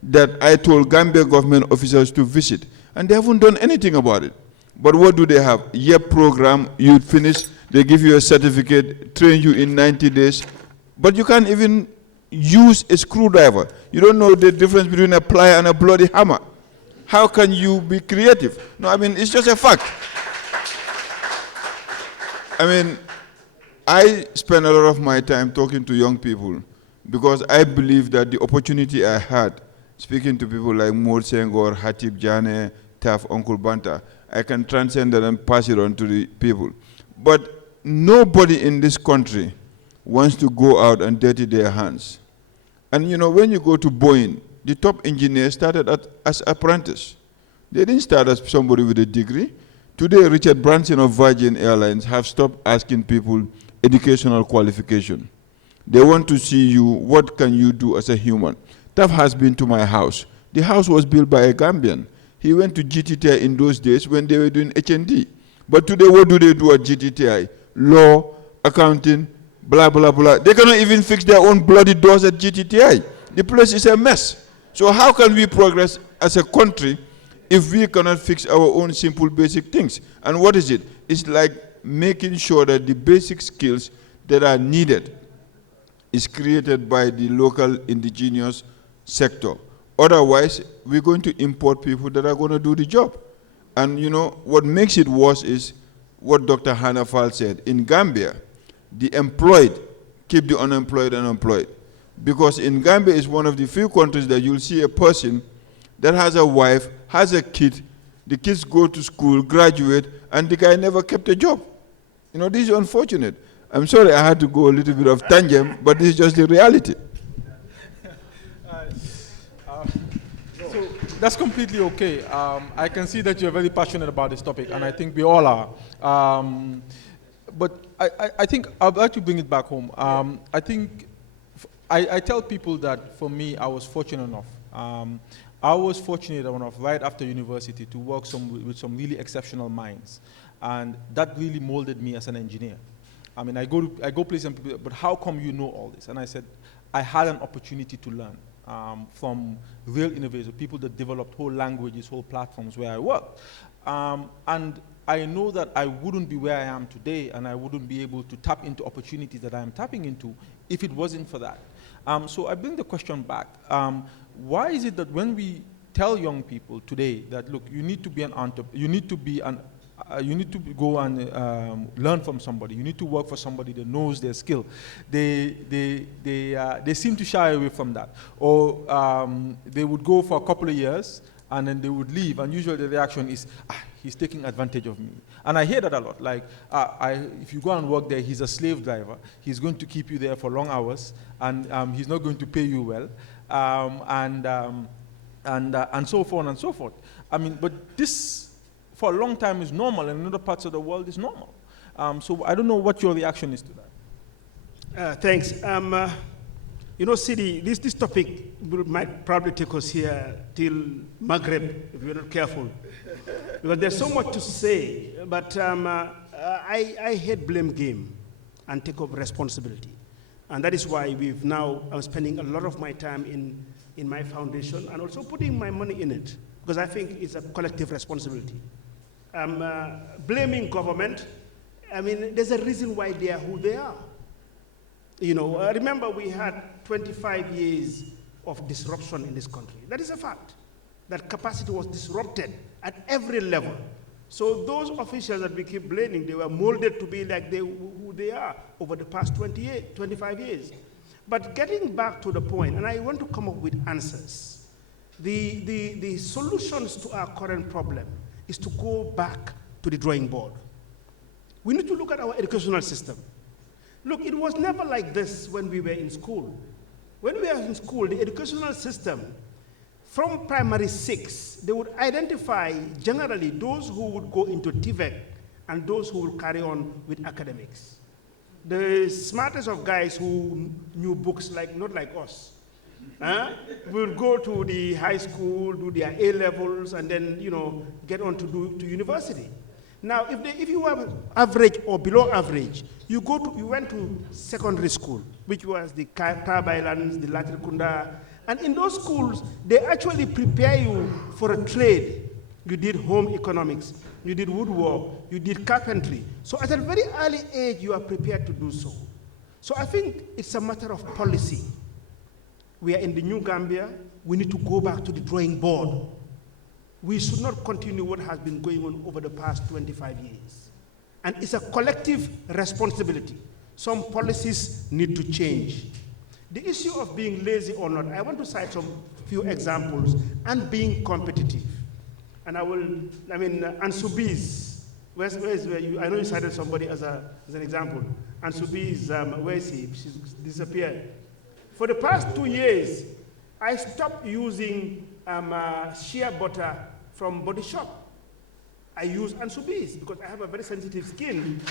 that I told Gambia government officials to visit, and they haven't done anything about it. But what do they have? YEP program, you finish, they give you a certificate, train you in 90 days, but you can't even use a screwdriver. You don't know the difference between a plier and a bloody hammer. How can you be creative? No, I mean, it's just a fact. I mean, I spend a lot of my time talking to young people because I believe that the opportunity I had speaking to people like Mour Senghor, Hatib Jane, Taf, Uncle Banta, I can transcend that and pass it on to the people. But nobody in this country wants to go out and dirty their hands. And you know, when you go to Boeing, the top engineers started as apprentices. They didn't start as somebody with a degree. Today, Richard Branson of Virgin Airlines have stopped asking people educational qualification. They want to see you, what can you do as a human? Taf has been to my house. The house was built by a Gambian. He went to GTTI in those days when they were doing HND. But today, what do they do at GTTI? Law, accounting, blah, blah, blah. They cannot even fix their own bloody doors at GTTI. The place is a mess. So how can we progress as a country if we cannot fix our own simple basic things? And what is it? It's like making sure that the basic skills that are needed is created by the local indigenous sector. Otherwise, we're going to import people that are going to do the job. And you know, what makes it worse is what Dr. Hanafal said. In Gambia, the employed keep the unemployed unemployed. Because in Gambia is one of the few countries that you'll see a person that has a wife, has a kid, the kids go to school, graduate, and the guy never kept a job. You know, this is unfortunate. I'm sorry I had to go a little bit of tangent, but this is just the reality. So that's completely okay. I can see that you're very passionate about this topic, and I think we all are. But I think I'd like to bring it back home. I think I tell people that for me, I was fortunate enough. I was fortunate enough right after university to work with some really exceptional minds, and that really molded me as an engineer. I mean, I go places and people, but how come you know all this? And I said, I had an opportunity to learn from real innovators, people that developed whole languages, whole platforms where I worked. And I know that I wouldn't be where I am today, and I wouldn't be able to tap into opportunities that I am tapping into if it wasn't for that. So I bring the question back. Why is it that when we tell young people today that, look, you need to be an entrepreneur, you need to go and learn from somebody, you need to work for somebody that knows their skill, they seem to shy away from that. Or they would go for a couple of years and then they would leave, and usually the reaction is, he's taking advantage of me. And I hear that a lot, like, if you go and work there, he's a slave driver, he's going to keep you there for long hours, and he's not going to pay you well, and so forth and so forth. I mean, but this, for a long time, is normal, and in other parts of the world is normal. So I don't know what your reaction is to that. Thanks. You know, Seedy, this topic might probably take us here till Maghreb if we're not careful, because there's so much to say. But I hate blame game and take up responsibility, and that is why I'm spending a lot of my time in my foundation and also putting my money in it, because I think it's a collective responsibility. Blaming government, I mean, there's a reason why they are who they are. You know, remember we had 25 years of disruption in this country. That is a fact. That capacity was disrupted at every level. So those officials that we keep blaming, they were molded to be like who they are over the past 25 years. But getting back to the point, and I want to come up with answers. the solutions to our current problem is to go back to the drawing board. We need to look at our educational system. Look, it was never like this when we were in school. When we were in school, the educational system, from primary 6, they would identify generally those who would go into TVEC and those who will carry on with academics. The smartest of guys who knew books, not like us, will go to the high school, do their A levels, and then get on to university. Now, if you were average or below average, you went to secondary school, which was the Carib Islands, the Latrikunda, and in those schools, they actually prepare you for a trade. You did home economics, you did woodwork, you did carpentry. So at a very early age, you are prepared to do so. So I think it's a matter of policy. We are in the new Gambia. We need to go back to the drawing board. We should not continue what has been going on over the past 25 years. And it's a collective responsibility. Some policies need to change. The issue of being lazy or not, I want to cite some few examples, and being competitive. And Ansubi's, where you? I know you cited somebody as an example. Ansubi's, where is he? She's disappeared. For the past 2 years, I stopped using shea butter from Body Shop. I use Ansubi's because I have a very sensitive skin.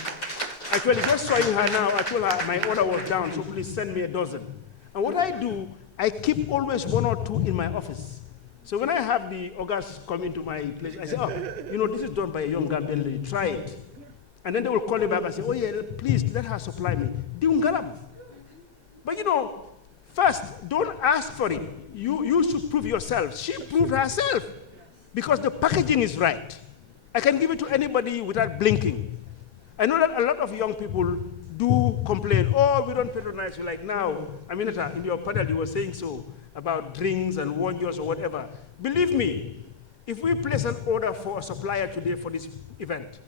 Actually, just showing her now, I told her my order was down, so please send me a dozen. And what I do, I keep always 1 or 2 in my office. So when I have the August come into my place, I say, oh, this is done by a young Gambian lady, try it. And then they will call me back and say, oh yeah, please, let her supply me. But first, don't ask for it. You should prove yourself. She proved herself because the packaging is right. I can give it to anybody without blinking. I know that a lot of young people do complain, oh, we don't patronize you like now. Aminata, in your panel, you were saying so about drinks and wonders or whatever. Believe me, if we place an order for a supplier today for this event,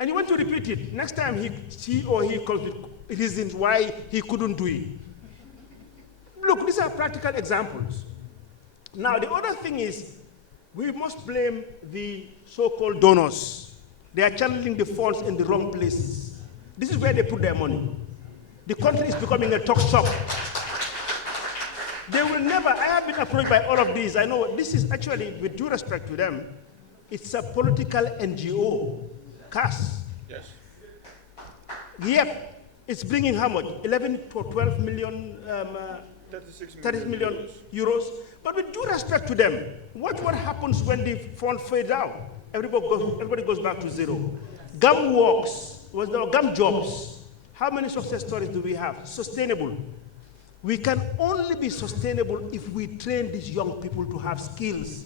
and you want to repeat it, next time he or he comes with reasons why he couldn't do it. Look, these are practical examples. Now, the other thing is, we must blame the so-called donors. They are channeling the funds in the wrong places. This is where they put their money. The country is becoming a talk shop. They will never, I have been approached by all of these. I know this is actually, with due respect to them, it's a political NGO, CAS. Yes. Yep, it's bringing how much? 11 to 12 million, 30 million euros. But with due respect to them, watch what happens when the fund fades out. Everybody goes back to zero. Gum works, gum jobs. How many success stories do we have? Sustainable. We can only be sustainable if we train these young people to have skills.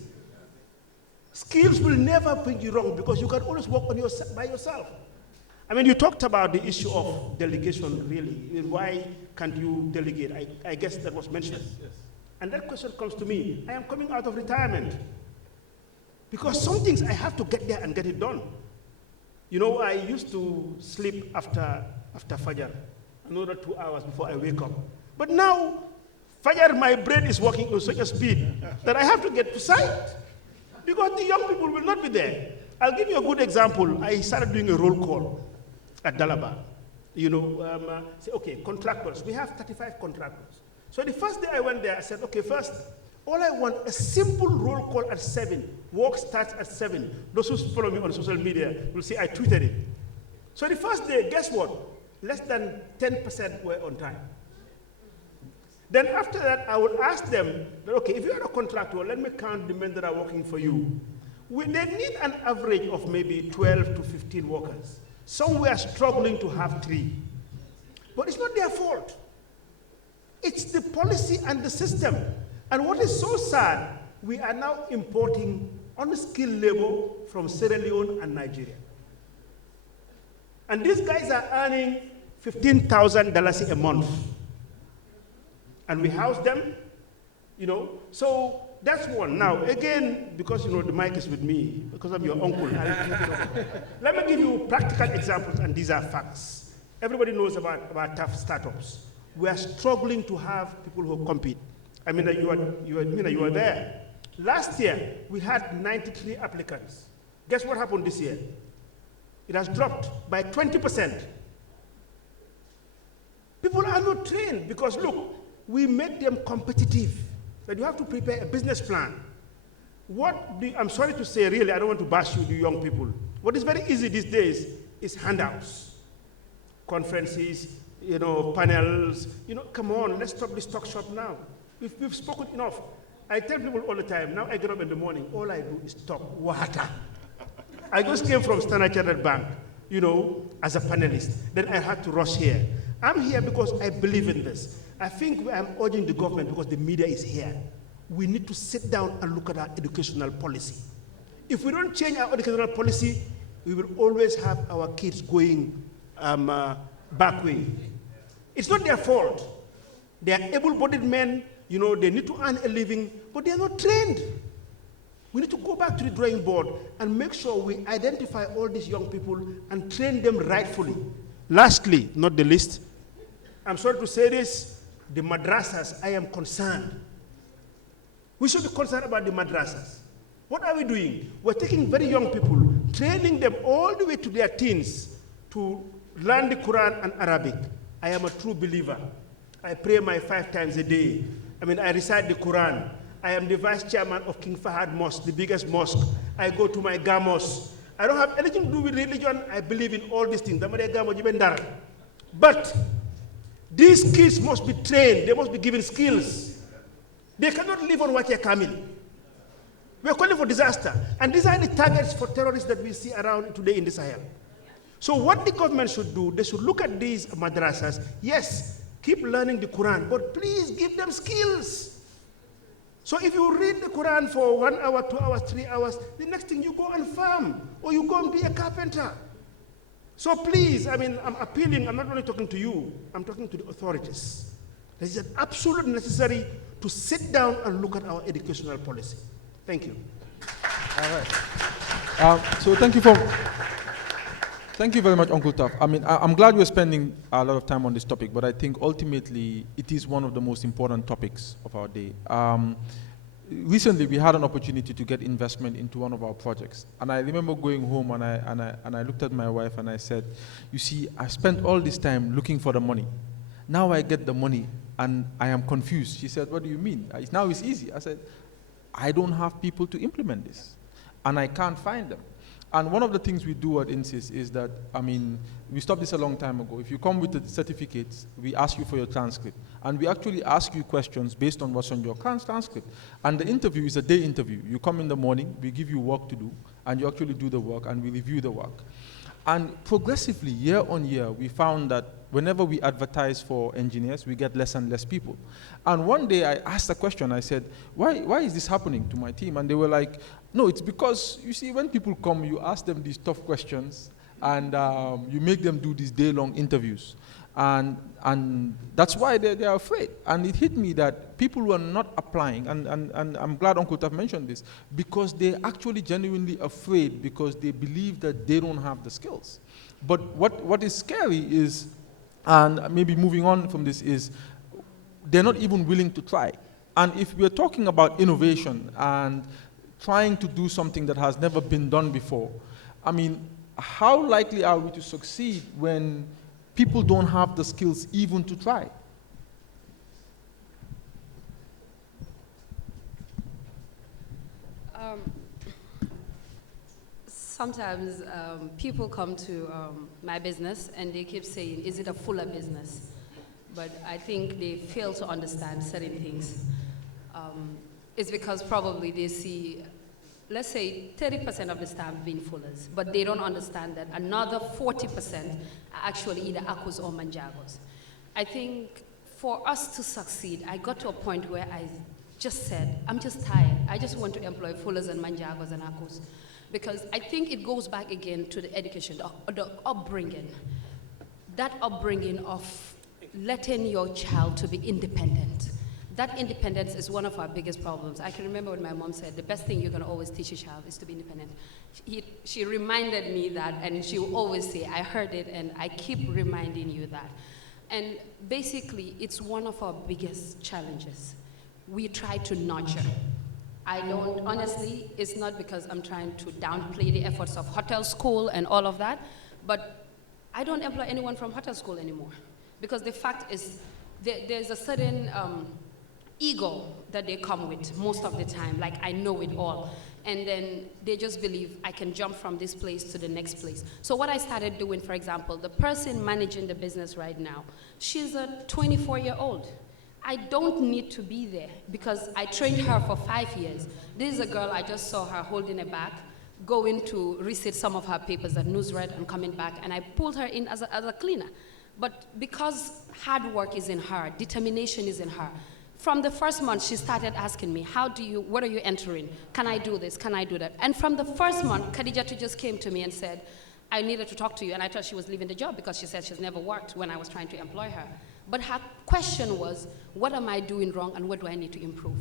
Skills will never bring you wrong because you can always work by yourself. You talked about the issue of delegation, really. Why can't you delegate? I guess that was mentioned. Yes. And that question comes to me. I am coming out of retirement. Because some things I have to get there and get it done. I used to sleep after Fajr, another 2 hours before I wake up. But now, Fajr, my brain is working with such a speed that I have to get to site. Because the young people will not be there. I'll give you a good example. I started doing a roll call at Dalaba. Say, okay, contractors. We have 35 contractors. So the first day I went there, I said, okay, first, all I want, a simple roll call at 7. Work starts at 7. Those who follow me on social media will see I tweeted it. So the first day, guess what? Less than 10% were on time. Then after that, I will ask them, okay, if you are a contractor, let me count the men that are working for you. They need an average of maybe 12 to 15 workers. Some were struggling to have 3. But it's not their fault. It's the policy and the system. And what is so sad, we are now importing unskilled labor from Sierra Leone and Nigeria. And these guys are earning $15,000 a month. And we house them, So that's one. Now, again, because, the mic is with me, because I'm your uncle, let me give you practical examples, and these are facts. Everybody knows about tough startups. We are struggling to have people who compete. You are there. Last year, we had 93 applicants. Guess what happened this year? It has dropped by 20%. People are not trained because, look, we make them competitive. That you have to prepare a business plan. I'm sorry to say, really, I don't want to bash you, the young people. What is very easy these days is handouts, conferences, panels. Come on, let's stop this talk shop now. We've spoken enough. I tell people all the time, now I get up in the morning, all I do is talk water. I just came from Standard Chartered Bank, as a panelist. Then I had to rush here. I'm here because I believe in this. I think I'm urging the government because the media is here. We need to sit down and look at our educational policy. If we don't change our educational policy, we will always have our kids going back way. It's not their fault. They are able-bodied men, they need to earn a living, but they are not trained. We need to go back to the drawing board and make sure we identify all these young people and train them rightfully. Lastly, not the least, I'm sorry to say this, the madrasas, I am concerned. We should be concerned about the madrasas. What are we doing? We're taking very young people, training them all the way to their teens to learn the Quran and Arabic. I am a true believer. I pray my 5 times a day. I recite the Quran. I am the vice chairman of King Fahad Mosque, the biggest mosque. I go to my gamos. I don't have anything to do with religion. I believe in all these things. But these kids must be trained. They must be given skills. They cannot live on Wakia Kamil. We are calling for disaster. And these are the targets for terrorists that we see around today in the Sahel. So what the government should do, they should look at these madrasas. Yes, keep learning the Quran, but please give them skills. So if you read the Quran for 1 hour, 2 hours, 3 hours, the next thing you go and farm, or you go and be a carpenter. So please, I'm appealing, I'm not only talking to you, I'm talking to the authorities. It is absolutely necessary to sit down and look at our educational policy. Thank you. All right. So thank you very much, Uncle Taf. I'm glad we're spending a lot of time on this topic, but I think ultimately it is one of the most important topics of our day. Recently, we had an opportunity to get investment into one of our projects, and I remember going home and I looked at my wife and I said, "You see, I spent all this time looking for the money. Now I get the money, and I am confused." She said, "What do you mean? Now it's easy." I said, "I don't have people to implement this, and I can't find them." And one of the things we do at INSYS is that, we stopped this a long time ago. If you come with the certificates, we ask you for your transcript. And we actually ask you questions based on what's on your transcript. And the interview is a day interview. You come in the morning, we give you work to do, and you actually do the work, and we review the work. And progressively, year on year, we found that whenever we advertise for engineers, we get less and less people. And one day I asked a question, I said, why is this happening to my team? And they were like, "No, it's because, you see, when people come, you ask them these tough questions, and you make them do these day-long interviews. And that's why they're afraid." And it hit me that people were not applying, and I'm glad Uncle Taf mentioned this, because they're actually genuinely afraid because they believe that they don't have the skills. But what is scary is, and maybe moving on from this, is they're not even willing to try. And if we're talking about innovation and trying to do something that has never been done before, how likely are we to succeed when people don't have the skills even to try? Sometimes people come to my business and they keep saying, "Is it a fuller business?" But I think they fail to understand certain things. It's because probably they see, let's say, 30% of the staff being fullers, but they don't understand that another 40% are actually either akos or manjagos. I think for us to succeed, I got to a point where I just said, I'm just tired. I just want to employ fullers and manjagos and akos. Because I think it goes back again to the education, the upbringing. That upbringing of letting your child to be independent. That independence is one of our biggest problems. I can remember when my mom said, the best thing you can always teach a child is to be independent. She reminded me that, and she will always say, I heard it, and I keep reminding you that. And basically, it's one of our biggest challenges. We try to nurture. I don't, honestly, it's not because I'm trying to downplay the efforts of hotel school and all of that, but I don't employ anyone from hotel school anymore. Because the fact is, there's a certain ego that they come with most of the time, like I know it all. And then they just believe I can jump from this place to the next place. So what I started doing, for example, the person managing the business right now, she's a 24-year-old. I don't need to be there because I trained her for 5 years. This is a girl, I just saw her holding a bag, going to resit some of her papers at NewsRed and coming back, and I pulled her in as a cleaner. But because hard work is in her, determination is in her, from the first month, she started asking me, what are you entering? Can I do this? Can I do that? And from the first month, Khadijatu just came to me and said, I needed to talk to you. And I thought she was leaving the job because she said she's never worked when I was trying to employ her. But her question was, what am I doing wrong and what do I need to improve?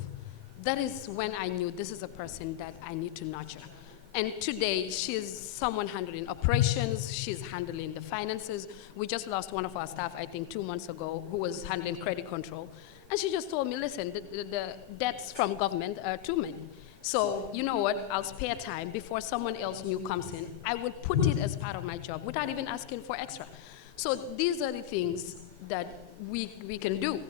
That is when I knew this is a person that I need to nurture. And today, she's someone handling operations, she's handling the finances. We just lost one of our staff, I think 2 months ago, who was handling credit control. And she just told me, listen, the debts from government are too many. So you know what, I'll spare time before someone else new comes in. I will put it as part of my job without even asking for extra. So these are the things that we can do.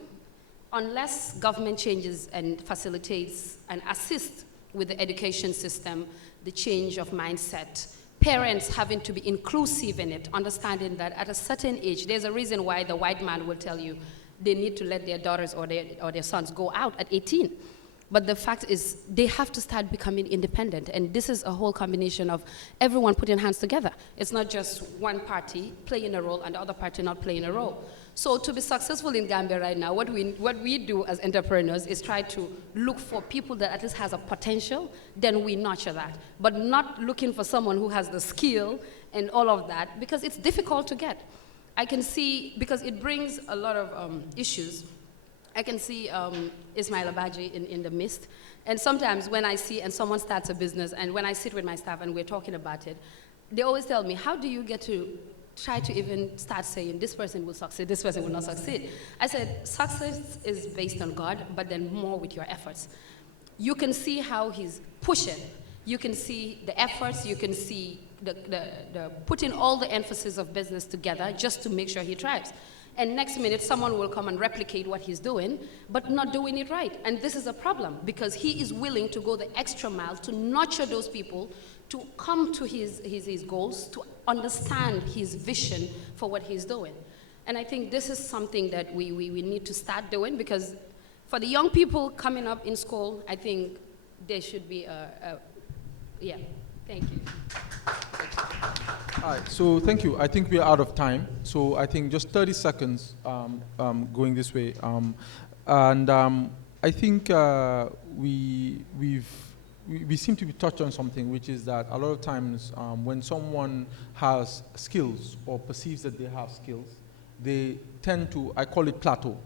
Unless government changes and facilitates and assists with the education system, the change of mindset, parents having to be inclusive in it, understanding that at a certain age, there's a reason why the white man will tell you they need to let their daughters or their sons go out at 18. But the fact is, they have to start becoming independent. And this is a whole combination of everyone putting hands together. It's not just one party playing a role and the other party not playing a role. So to be successful in Gambia right now, what we do as entrepreneurs is try to look for people that at least has a potential, then we nurture that. But not looking for someone who has the skill and all of that, because it's difficult to get. I can see, because it brings a lot of issues, I can see Ismail Abaji in the midst. And sometimes when I see and someone starts a business, and when I sit with my staff and we're talking about it, they always tell me, how do you get to try to even start saying, this person will succeed, this person will not succeed? I said, success is based on God, but then more with your efforts. You can see how he's pushing. You can see the efforts, you can see the putting all the emphasis of business together just to make sure he thrives. And next minute, someone will come and replicate what he's doing, but not doing it right. And this is a problem, because he is willing to go the extra mile to nurture those people, to come to his goals, to understand his vision for what he's doing. And I think this is something that we need to start doing, because for the young people coming up in school, I think there should be yeah, thank you. All right, so thank you. I think we are out of time. So I think just 30 seconds going this way. I think we seem to be touched on something, which is that a lot of times when someone has skills or perceives that they have skills, they tend to, I call it plateau.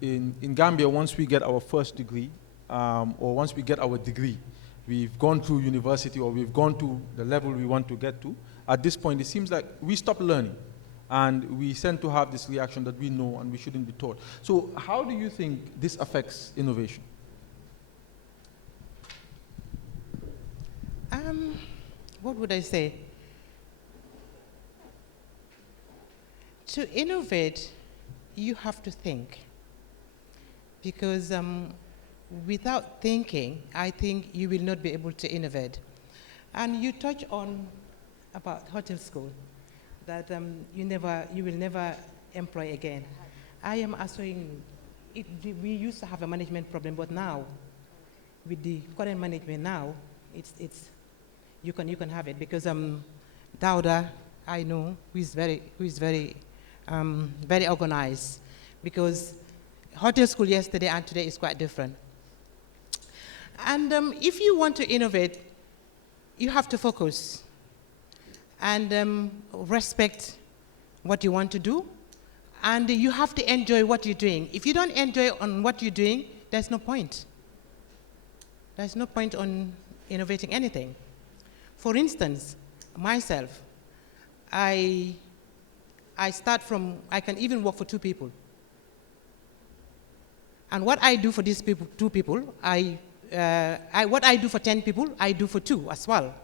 In Gambia, once we get our first degree, or once we get our degree, we've gone through university or we've gone to the level we want to get to. At this point, it seems like we stop learning and we tend to have this reaction that we know and we shouldn't be taught. So how do you think this affects innovation? What would I say? To innovate, you have to think. Because without thinking, I think you will not be able to innovate. And you touch on about hotel school, that you will never employ again. I am assuming we used to have a management problem, but now, with the current management now, you can have it, because Dauda, I know, who is very organized, because hotel school yesterday and today is quite different. And if you want to innovate, you have to focus and respect what you want to do, and you have to enjoy what you're doing. If you don't enjoy on what you're doing, there's no point. There's no point on innovating anything. For instance, myself, I can even work for 2 people. And what I do for these two people, I what I do for 10 people, I do for 2 as well.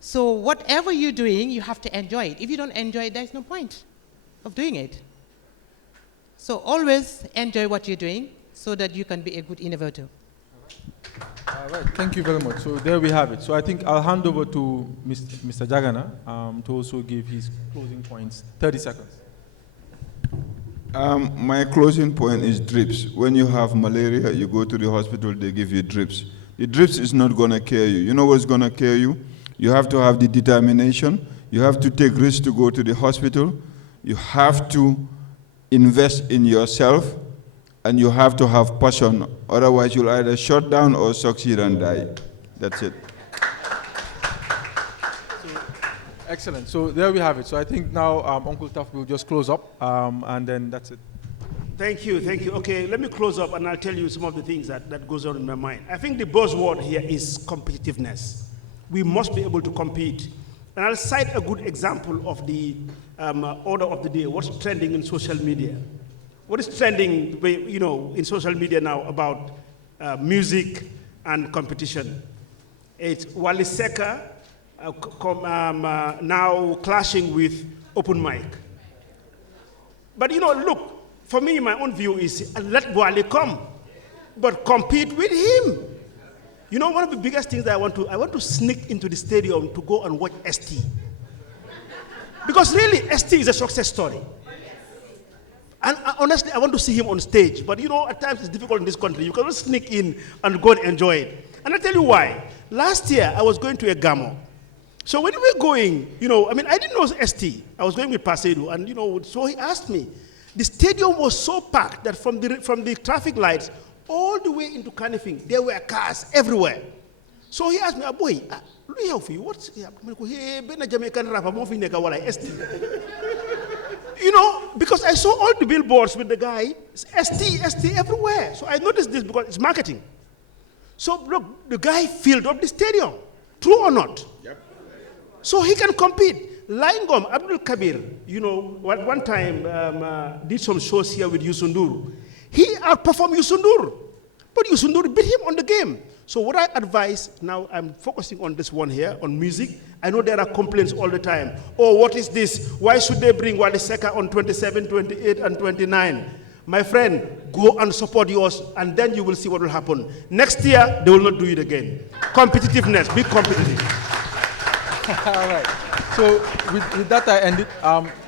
So whatever you're doing, you have to enjoy it. If you don't enjoy it, there's no point of doing it. So always enjoy what you're doing so that you can be a good innovator. All right, thank you very much. So there we have it. So I think I'll hand over to Mr. Jagana to also give his closing points. 30 seconds. My closing point is drips. When you have malaria, you go to the hospital, they give you drips. The drips is not going to cure you. You know what's going to cure you? You have to have the determination. You have to take risks to go to the hospital. You have to invest in yourself, and you have to have passion. Otherwise, you'll either shut down or succeed and die. That's it. Excellent. So there we have it. So I think now Uncle Taf will just close up, and then that's it. Thank you, thank you. Okay, let me close up and I'll tell you some of the things that goes on in my mind. I think the buzzword here is competitiveness. We must be able to compete. And I'll cite a good example of the order of the day, what's trending in social media. What is trending, in social media now about music and competition? It's Wally Seka now clashing with open mic. But look, for me, my own view is let Wally come, but compete with him. One of the biggest things that I want to sneak into the stadium to go and watch ST. Because really, ST is a success story. And honestly, I want to see him on stage. But at times it's difficult in this country. You cannot sneak in and go and enjoy it. And I'll tell you why. Last year, I was going to a Gamo. So when we were going, I didn't know ST. I was going with Pasedu. And, so he asked me. The stadium was so packed that from the traffic lights all the way into Kanifing, there were cars everywhere. So he asked me, boy, what's a Jamaican rapper? Because I saw all the billboards with the guy, ST everywhere. So I noticed this because it's marketing. So look, the guy filled up the stadium, true or not? Yep. So he can compete. Laingom, Abdul Kabir, one time did some shows here with Yusundur. He outperformed Yusundur, but Yusundur beat him on the game. So what I advise, now I'm focusing on this one here, on music. I know there are complaints all the time. Oh, what is this? Why should they bring Wale Seka on 27, 28, and 29? My friend, go and support yours, and then you will see what will happen. Next year, they will not do it again. Competitiveness, be competitive. All right. So with that, I end it.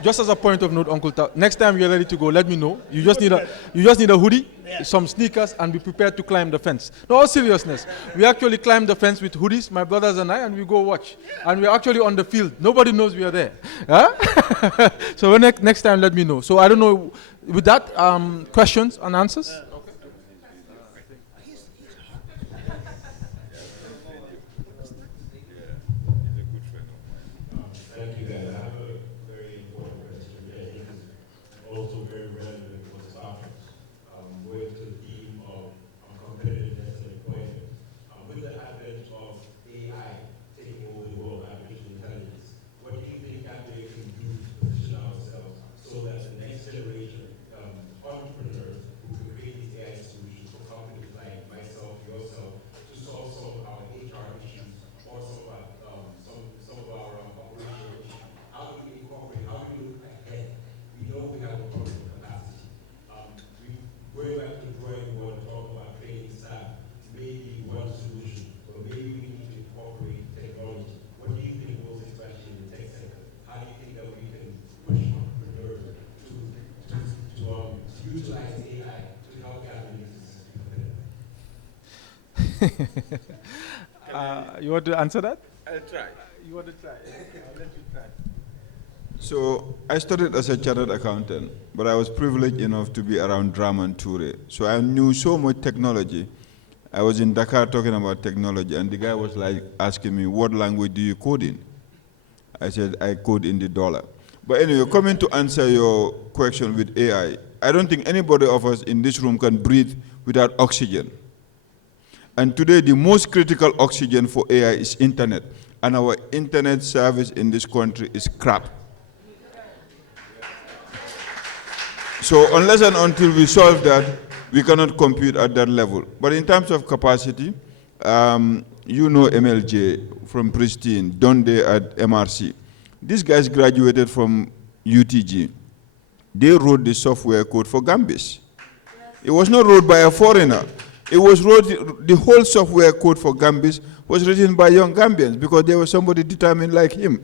Just as a point of note, Uncle Ta, next time you're ready to go, let me know. You just need a hoodie, some sneakers, and be prepared to climb the fence. No, all seriousness. We actually climb the fence with hoodies, my brothers and I, and we go watch. And we're actually on the field. Nobody knows we are there. Huh? So next time, let me know. So I don't know. With that, questions and answers? Thank you, guys. I have a very important question, which I think is also very relevant for startups. Going to the theme of competitiveness and employment. With the advent of AI taking over the world, artificial intelligence, what do you think that we can do to position ourselves so that the next generation entrepreneurs who can create these AI solutions for companies like myself, yourself, to solve some of our HR issues or some of our operational issues? How do we incorporate? How do we look ahead? We know we have a problem with capacity. Going back to the drawing board and talking about training staff may be one solution, but maybe we need to incorporate technology. What do you think goes especially in the tech sector? How do you think that we can push entrepreneurs to utilize AI to help companies be competitive? You want to answer that? I'll try. You want to try? I'll let you try. So I started as a chartered accountant, but I was privileged enough to be around Draman Toure. So I knew so much technology. I was in Dakar talking about technology, and the guy was like asking me, what language do you code in? I said, I code in the dollar. But anyway, coming to answer your question with AI, I don't think anybody of us in this room can breathe without oxygen. And today, the most critical oxygen for AI is internet. And our internet service in this country is crap. So unless and until we solve that, we cannot compete at that level. But in terms of capacity, You know MLJ from Pristine, Donde at MRC. These guys graduated from UTG. They wrote the software code for Gambis. It was not wrote by a foreigner. It was wrote, the whole software code for Gambis was written by young Gambians because there was somebody determined like him.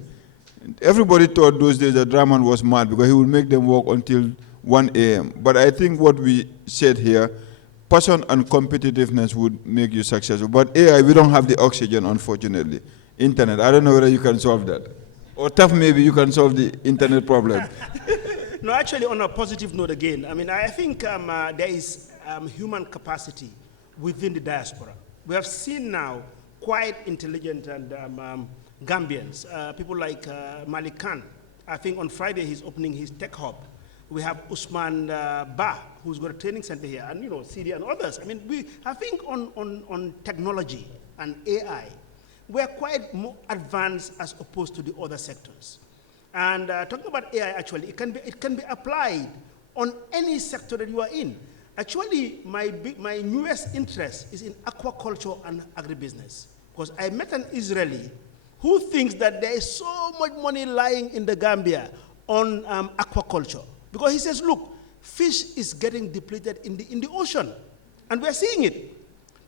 Everybody thought those days that Rahman was mad because he would make them work until 1 a.m. But I think what we said here, passion and competitiveness would make you successful. But AI, we don't have the oxygen, unfortunately. Internet, I don't know whether you can solve that. Or tough, maybe you can solve the internet problem. No, actually, on a positive note again, I mean, I think there is human capacity within the diaspora. We have seen now quite intelligent and Gambians, people like Malik Khan. I think on Friday he's opening his tech hub. We have Usman Ba, who's got a training center here, and Seedy and others. I mean, I think on technology and AI, we're quite more advanced as opposed to the other sectors. And talking about AI, actually, it can be applied on any sector that you are in. Actually, my newest interest is in aquaculture and agribusiness, because I met an Israeli who thinks that there is so much money lying in the Gambia on aquaculture. Because he says, look, fish is getting depleted in the ocean, and we're seeing it.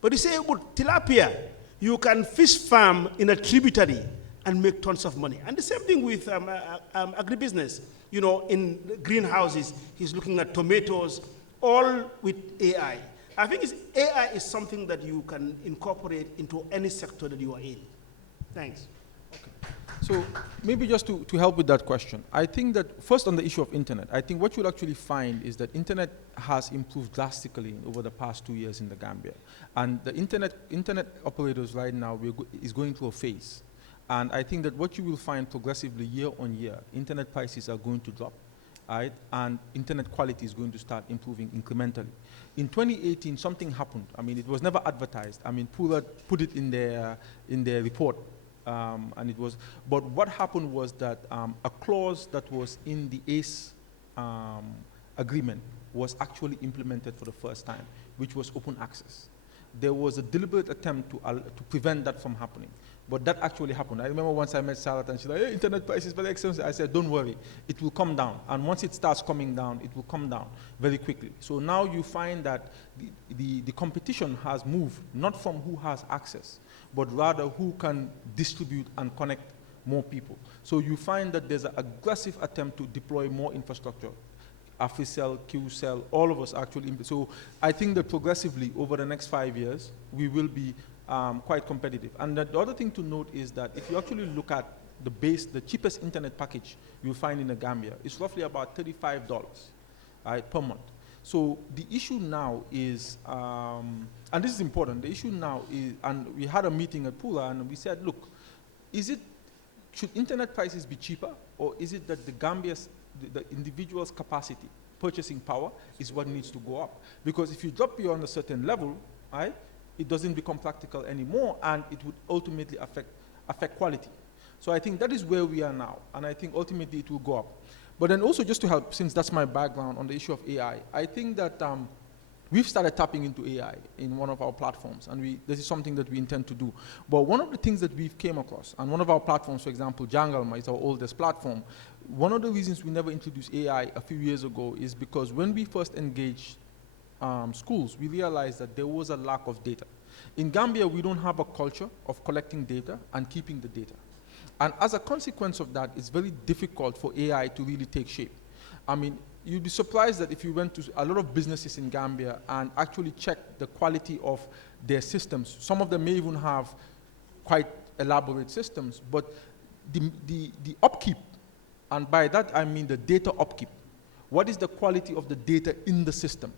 But he says, with tilapia, you can fish farm in a tributary and make tons of money. And the same thing with agribusiness. In greenhouses, he's looking at tomatoes, all with AI. I think AI is something that you can incorporate into any sector that you are in. Thanks. So maybe just to help with that question, I think that first on the issue of internet, I think what you'll actually find is that internet has improved drastically over the past 2 years in the Gambia. And the internet operators right now is going through a phase. And I think that what you will find progressively year on year, internet prices are going to drop, right? And internet quality is going to start improving incrementally. In 2018, something happened. I mean, it was never advertised. I mean, Pula put it in their report. And it was, but what happened was that a clause that was in the ACE agreement was actually implemented for the first time, which was open access. There was a deliberate attempt to prevent that from happening, but that actually happened. I remember once I met Sarat and she's like, hey, internet price is very expensive. I said, don't worry, it will come down. And once it starts coming down, it will come down very quickly. So now you find that the competition has moved, not from who has access, but rather who can distribute and connect more people. So you find that there's an aggressive attempt to deploy more infrastructure. AfriCell, QCell, all of us actually. So I think that progressively over the next 5 years, we will be quite competitive. And the other thing to note is that if you actually look at the cheapest internet package you'll find in the Gambia, it's roughly about $35 per month. So the issue now is, and this is important, the issue now is, and we had a meeting at Pula and we said, look, should internet prices be cheaper, or is it that the individual's capacity, purchasing power, is what needs to go up? Because if you drop beyond a certain level, right, it doesn't become practical anymore, and it would ultimately affect quality. So I think that is where we are now, and I think ultimately it will go up. But then also just to help, since that's my background on the issue of AI, I think that we've started tapping into AI in one of our platforms, and this is something that we intend to do. But one of the things that we've came across, and one of our platforms, for example, Jangalma is our oldest platform, one of the reasons we never introduced AI a few years ago is because when we first engaged schools, we realized that there was a lack of data. In Gambia, we don't have a culture of collecting data and keeping the data. And as a consequence of that, it's very difficult for AI to really take shape. I mean, you'd be surprised that if you went to a lot of businesses in Gambia and actually checked the quality of their systems, some of them may even have quite elaborate systems, but the upkeep, and by that I mean the data upkeep, what is the quality of the data in the system,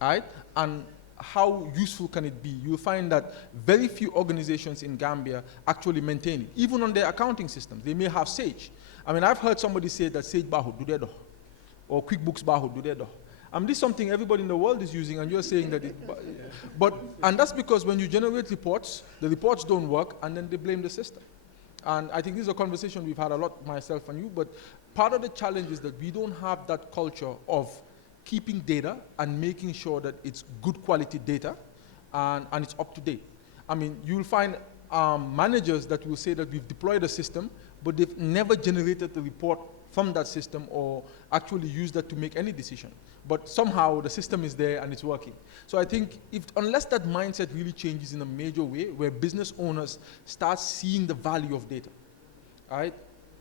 right? And how useful can it be? You'll find that very few organizations in Gambia actually maintain it, even on their accounting systems. They may have Sage. I mean, I've heard somebody say that Sage Bahu do they do, or QuickBooks Bahu do they do. This is something everybody in the world is using, and you're saying that and that's because when you generate reports, the reports don't work, and then they blame the system. And I think this is a conversation we've had a lot, myself and you, but part of the challenge is that we don't have that culture of keeping data and making sure that it's good quality data and it's up to date. I mean, you'll find managers that will say that we've deployed a system, but they've never generated the report from that system or actually used that to make any decision. But somehow the system is there and it's working. So I think unless that mindset really changes in a major way, where business owners start seeing the value of data, all right,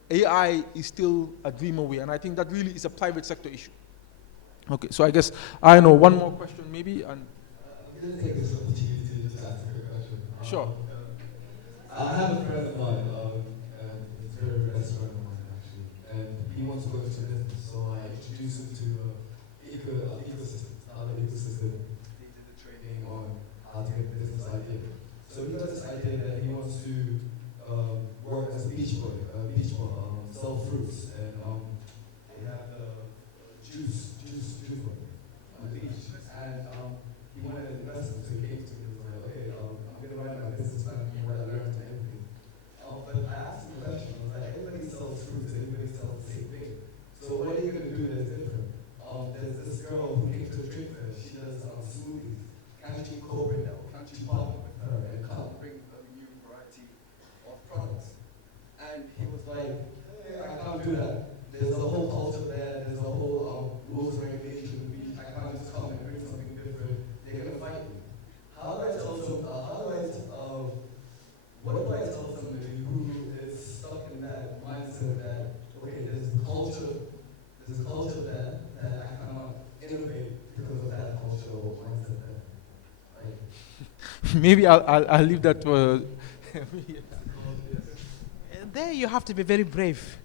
AI is still a dream away, and I think that really is a private sector issue. Okay, so I guess, I know, one more question maybe, and I'm going to take this opportunity to just ask a quick question. Sure. I have a friend of mine, and he's a very best friend of mine actually, and he wants to go into business, so I introduced him to ecosystem, another ecosystem. He did the training on how to get a business idea. So he got this idea that he wants to work as a beach boy, sell fruits, and they have juice boy on the beach, and he wanted an investment, so he came to me and was like, okay, I'm going to write my business plan from what I learned and everything. But I asked him a question, I was like, everybody sells fruits, everybody sells the same thing. So what are you going to do that's different? There's this girl who came to a drink fair, she does smoothies. Can't you co-bring that, or can't you partner with her and come bring a new variety of products? And he was like, hey, I can't do that. There's a whole culture there, there's a whole rules and regulations. I can't just come and bring something different. They're going to fight me. How do I tell what do I tell somebody who is stuck in that mindset that, okay, there's a culture there that I cannot innovate because of that cultural mindset there, right? maybe I'll leave that to There you have to be very brave.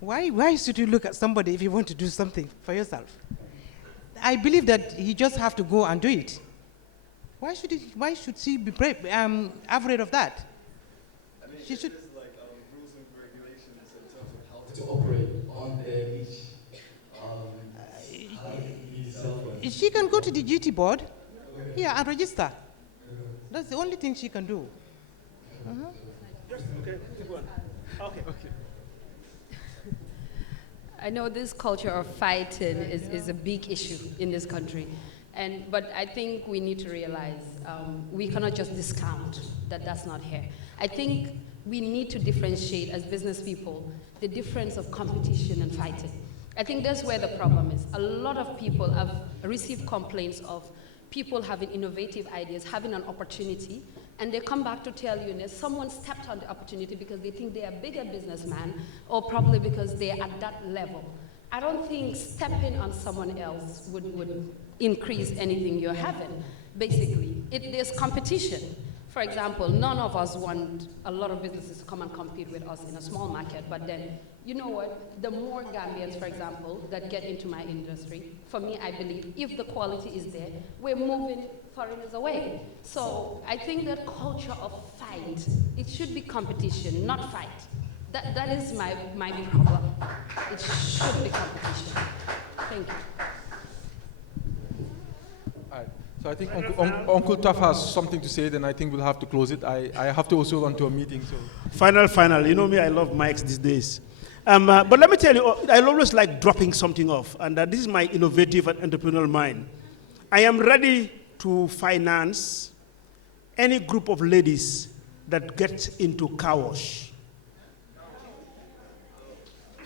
Why should you look at somebody if you want to do something for yourself? I believe that he just have to go and do it. Why should she be brave, afraid of that? I mean, She should. there's like rules and regulations in terms of how to operate on their beach. How you sell She can go to the duty board, and register. That's the only thing she can do. Okay, keep going. Okay. I know this culture of fighting is a big issue in this country. But I think we need to realize we cannot just discount that that's not here. I think we need to differentiate as business people the difference of competition and fighting. I think that's where the problem is. A lot of people have received complaints of people having innovative ideas, having an opportunity, and they come back to tell you that someone stepped on the opportunity because they think they're a bigger businessman, or probably because they're at that level. I don't think stepping on someone else would increase anything you're having, basically. There's competition. For example, none of us want a lot of businesses to come and compete with us in a small market, but then, you know what, the more Gambians, for example, that get into my industry, for me, I believe if the quality is there, we're moving foreigners away. So I think that culture of fight, it should be competition, not fight. That is my problem. It should be competition. Thank you. All right. So I think Uncle Tuff has something to say, then I think we'll have to close it. I have to also run to a meeting. So. Final. You know me, I love mics these days. But let me tell you, I always like dropping something off, and this is my innovative and entrepreneurial mind. I am ready to finance any group of ladies that get into car wash.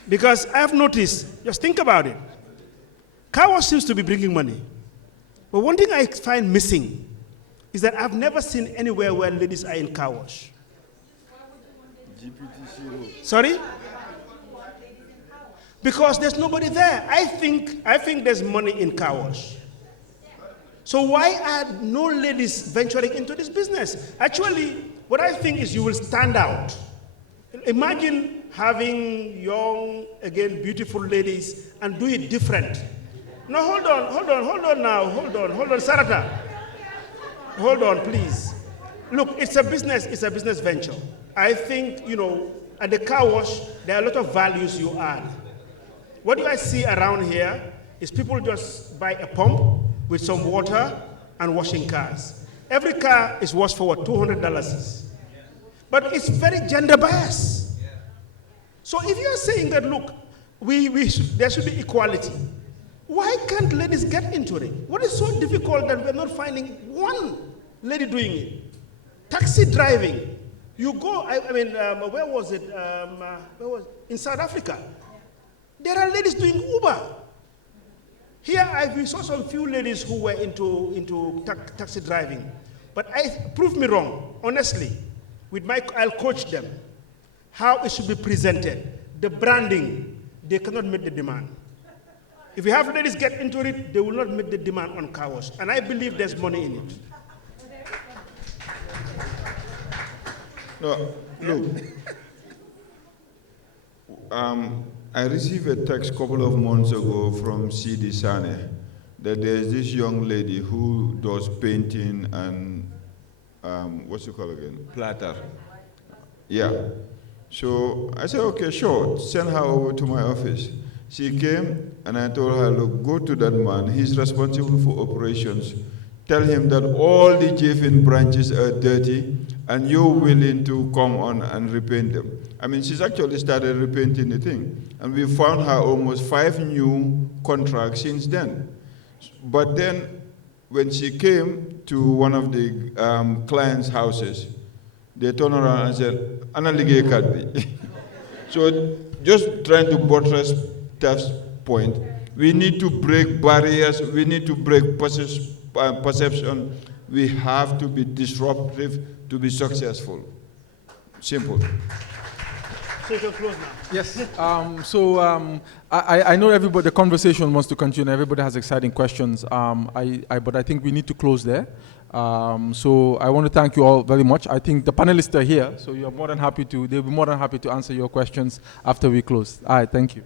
Because I have noticed, just think about it, car wash seems to be bringing money. But one thing I find missing is that I've never seen anywhere where ladies are in car wash. Sorry? Because there's nobody there. I think there's money in car wash. So why are no ladies venturing into this business? Actually, what I think is you will stand out. Imagine having young, again, beautiful ladies and do it different. No, hold on now, Sarata. Hold on, please. Look, it's a business venture. I think, at the car wash, there are a lot of values you add. What do I see around here is people just buy a pump with some water and washing cars. Every car is washed for what, $200. But it's very gender biased. So if you're saying that, look, there should be equality, why can't ladies get into it? What is so difficult that we're not finding one lady doing it? taxi driving. You go, where was it? In South Africa. There are ladies doing Uber. Here, we saw some few ladies who were into taxi driving. But prove me wrong, honestly. I'll coach them. How it should be presented. The branding, they cannot meet the demand. If you have ladies get into it, they will not meet the demand on car wash. And I believe there's money in it. No, look. I received a text a couple of months ago from Seedy that there's this young lady who does painting and what's it called again? Platter. Yeah. So I said, okay, sure, send her over to my office. She came and I told her, look, go to that man. He's responsible for operations. Tell him that all the JFIN branches are dirty and you're willing to come on and repaint them. I mean, she's actually started repainting the thing. And we found her almost 5 new contracts since then. But then when she came to one of the clients' houses, they turned around and said, "Ana ligay kat bi." So just trying to buttress Taf's point, we need to break barriers, we need to break perception, we have to be disruptive to be successful. Simple. So you can close now. Yes. I know everybody, the conversation wants to continue. Everybody has exciting questions. But I think we need to close there. So I want to thank you all very much. I think the panelists are here, so you're more than happy to. They'll be more than happy to answer your questions after we close. All right. Thank you.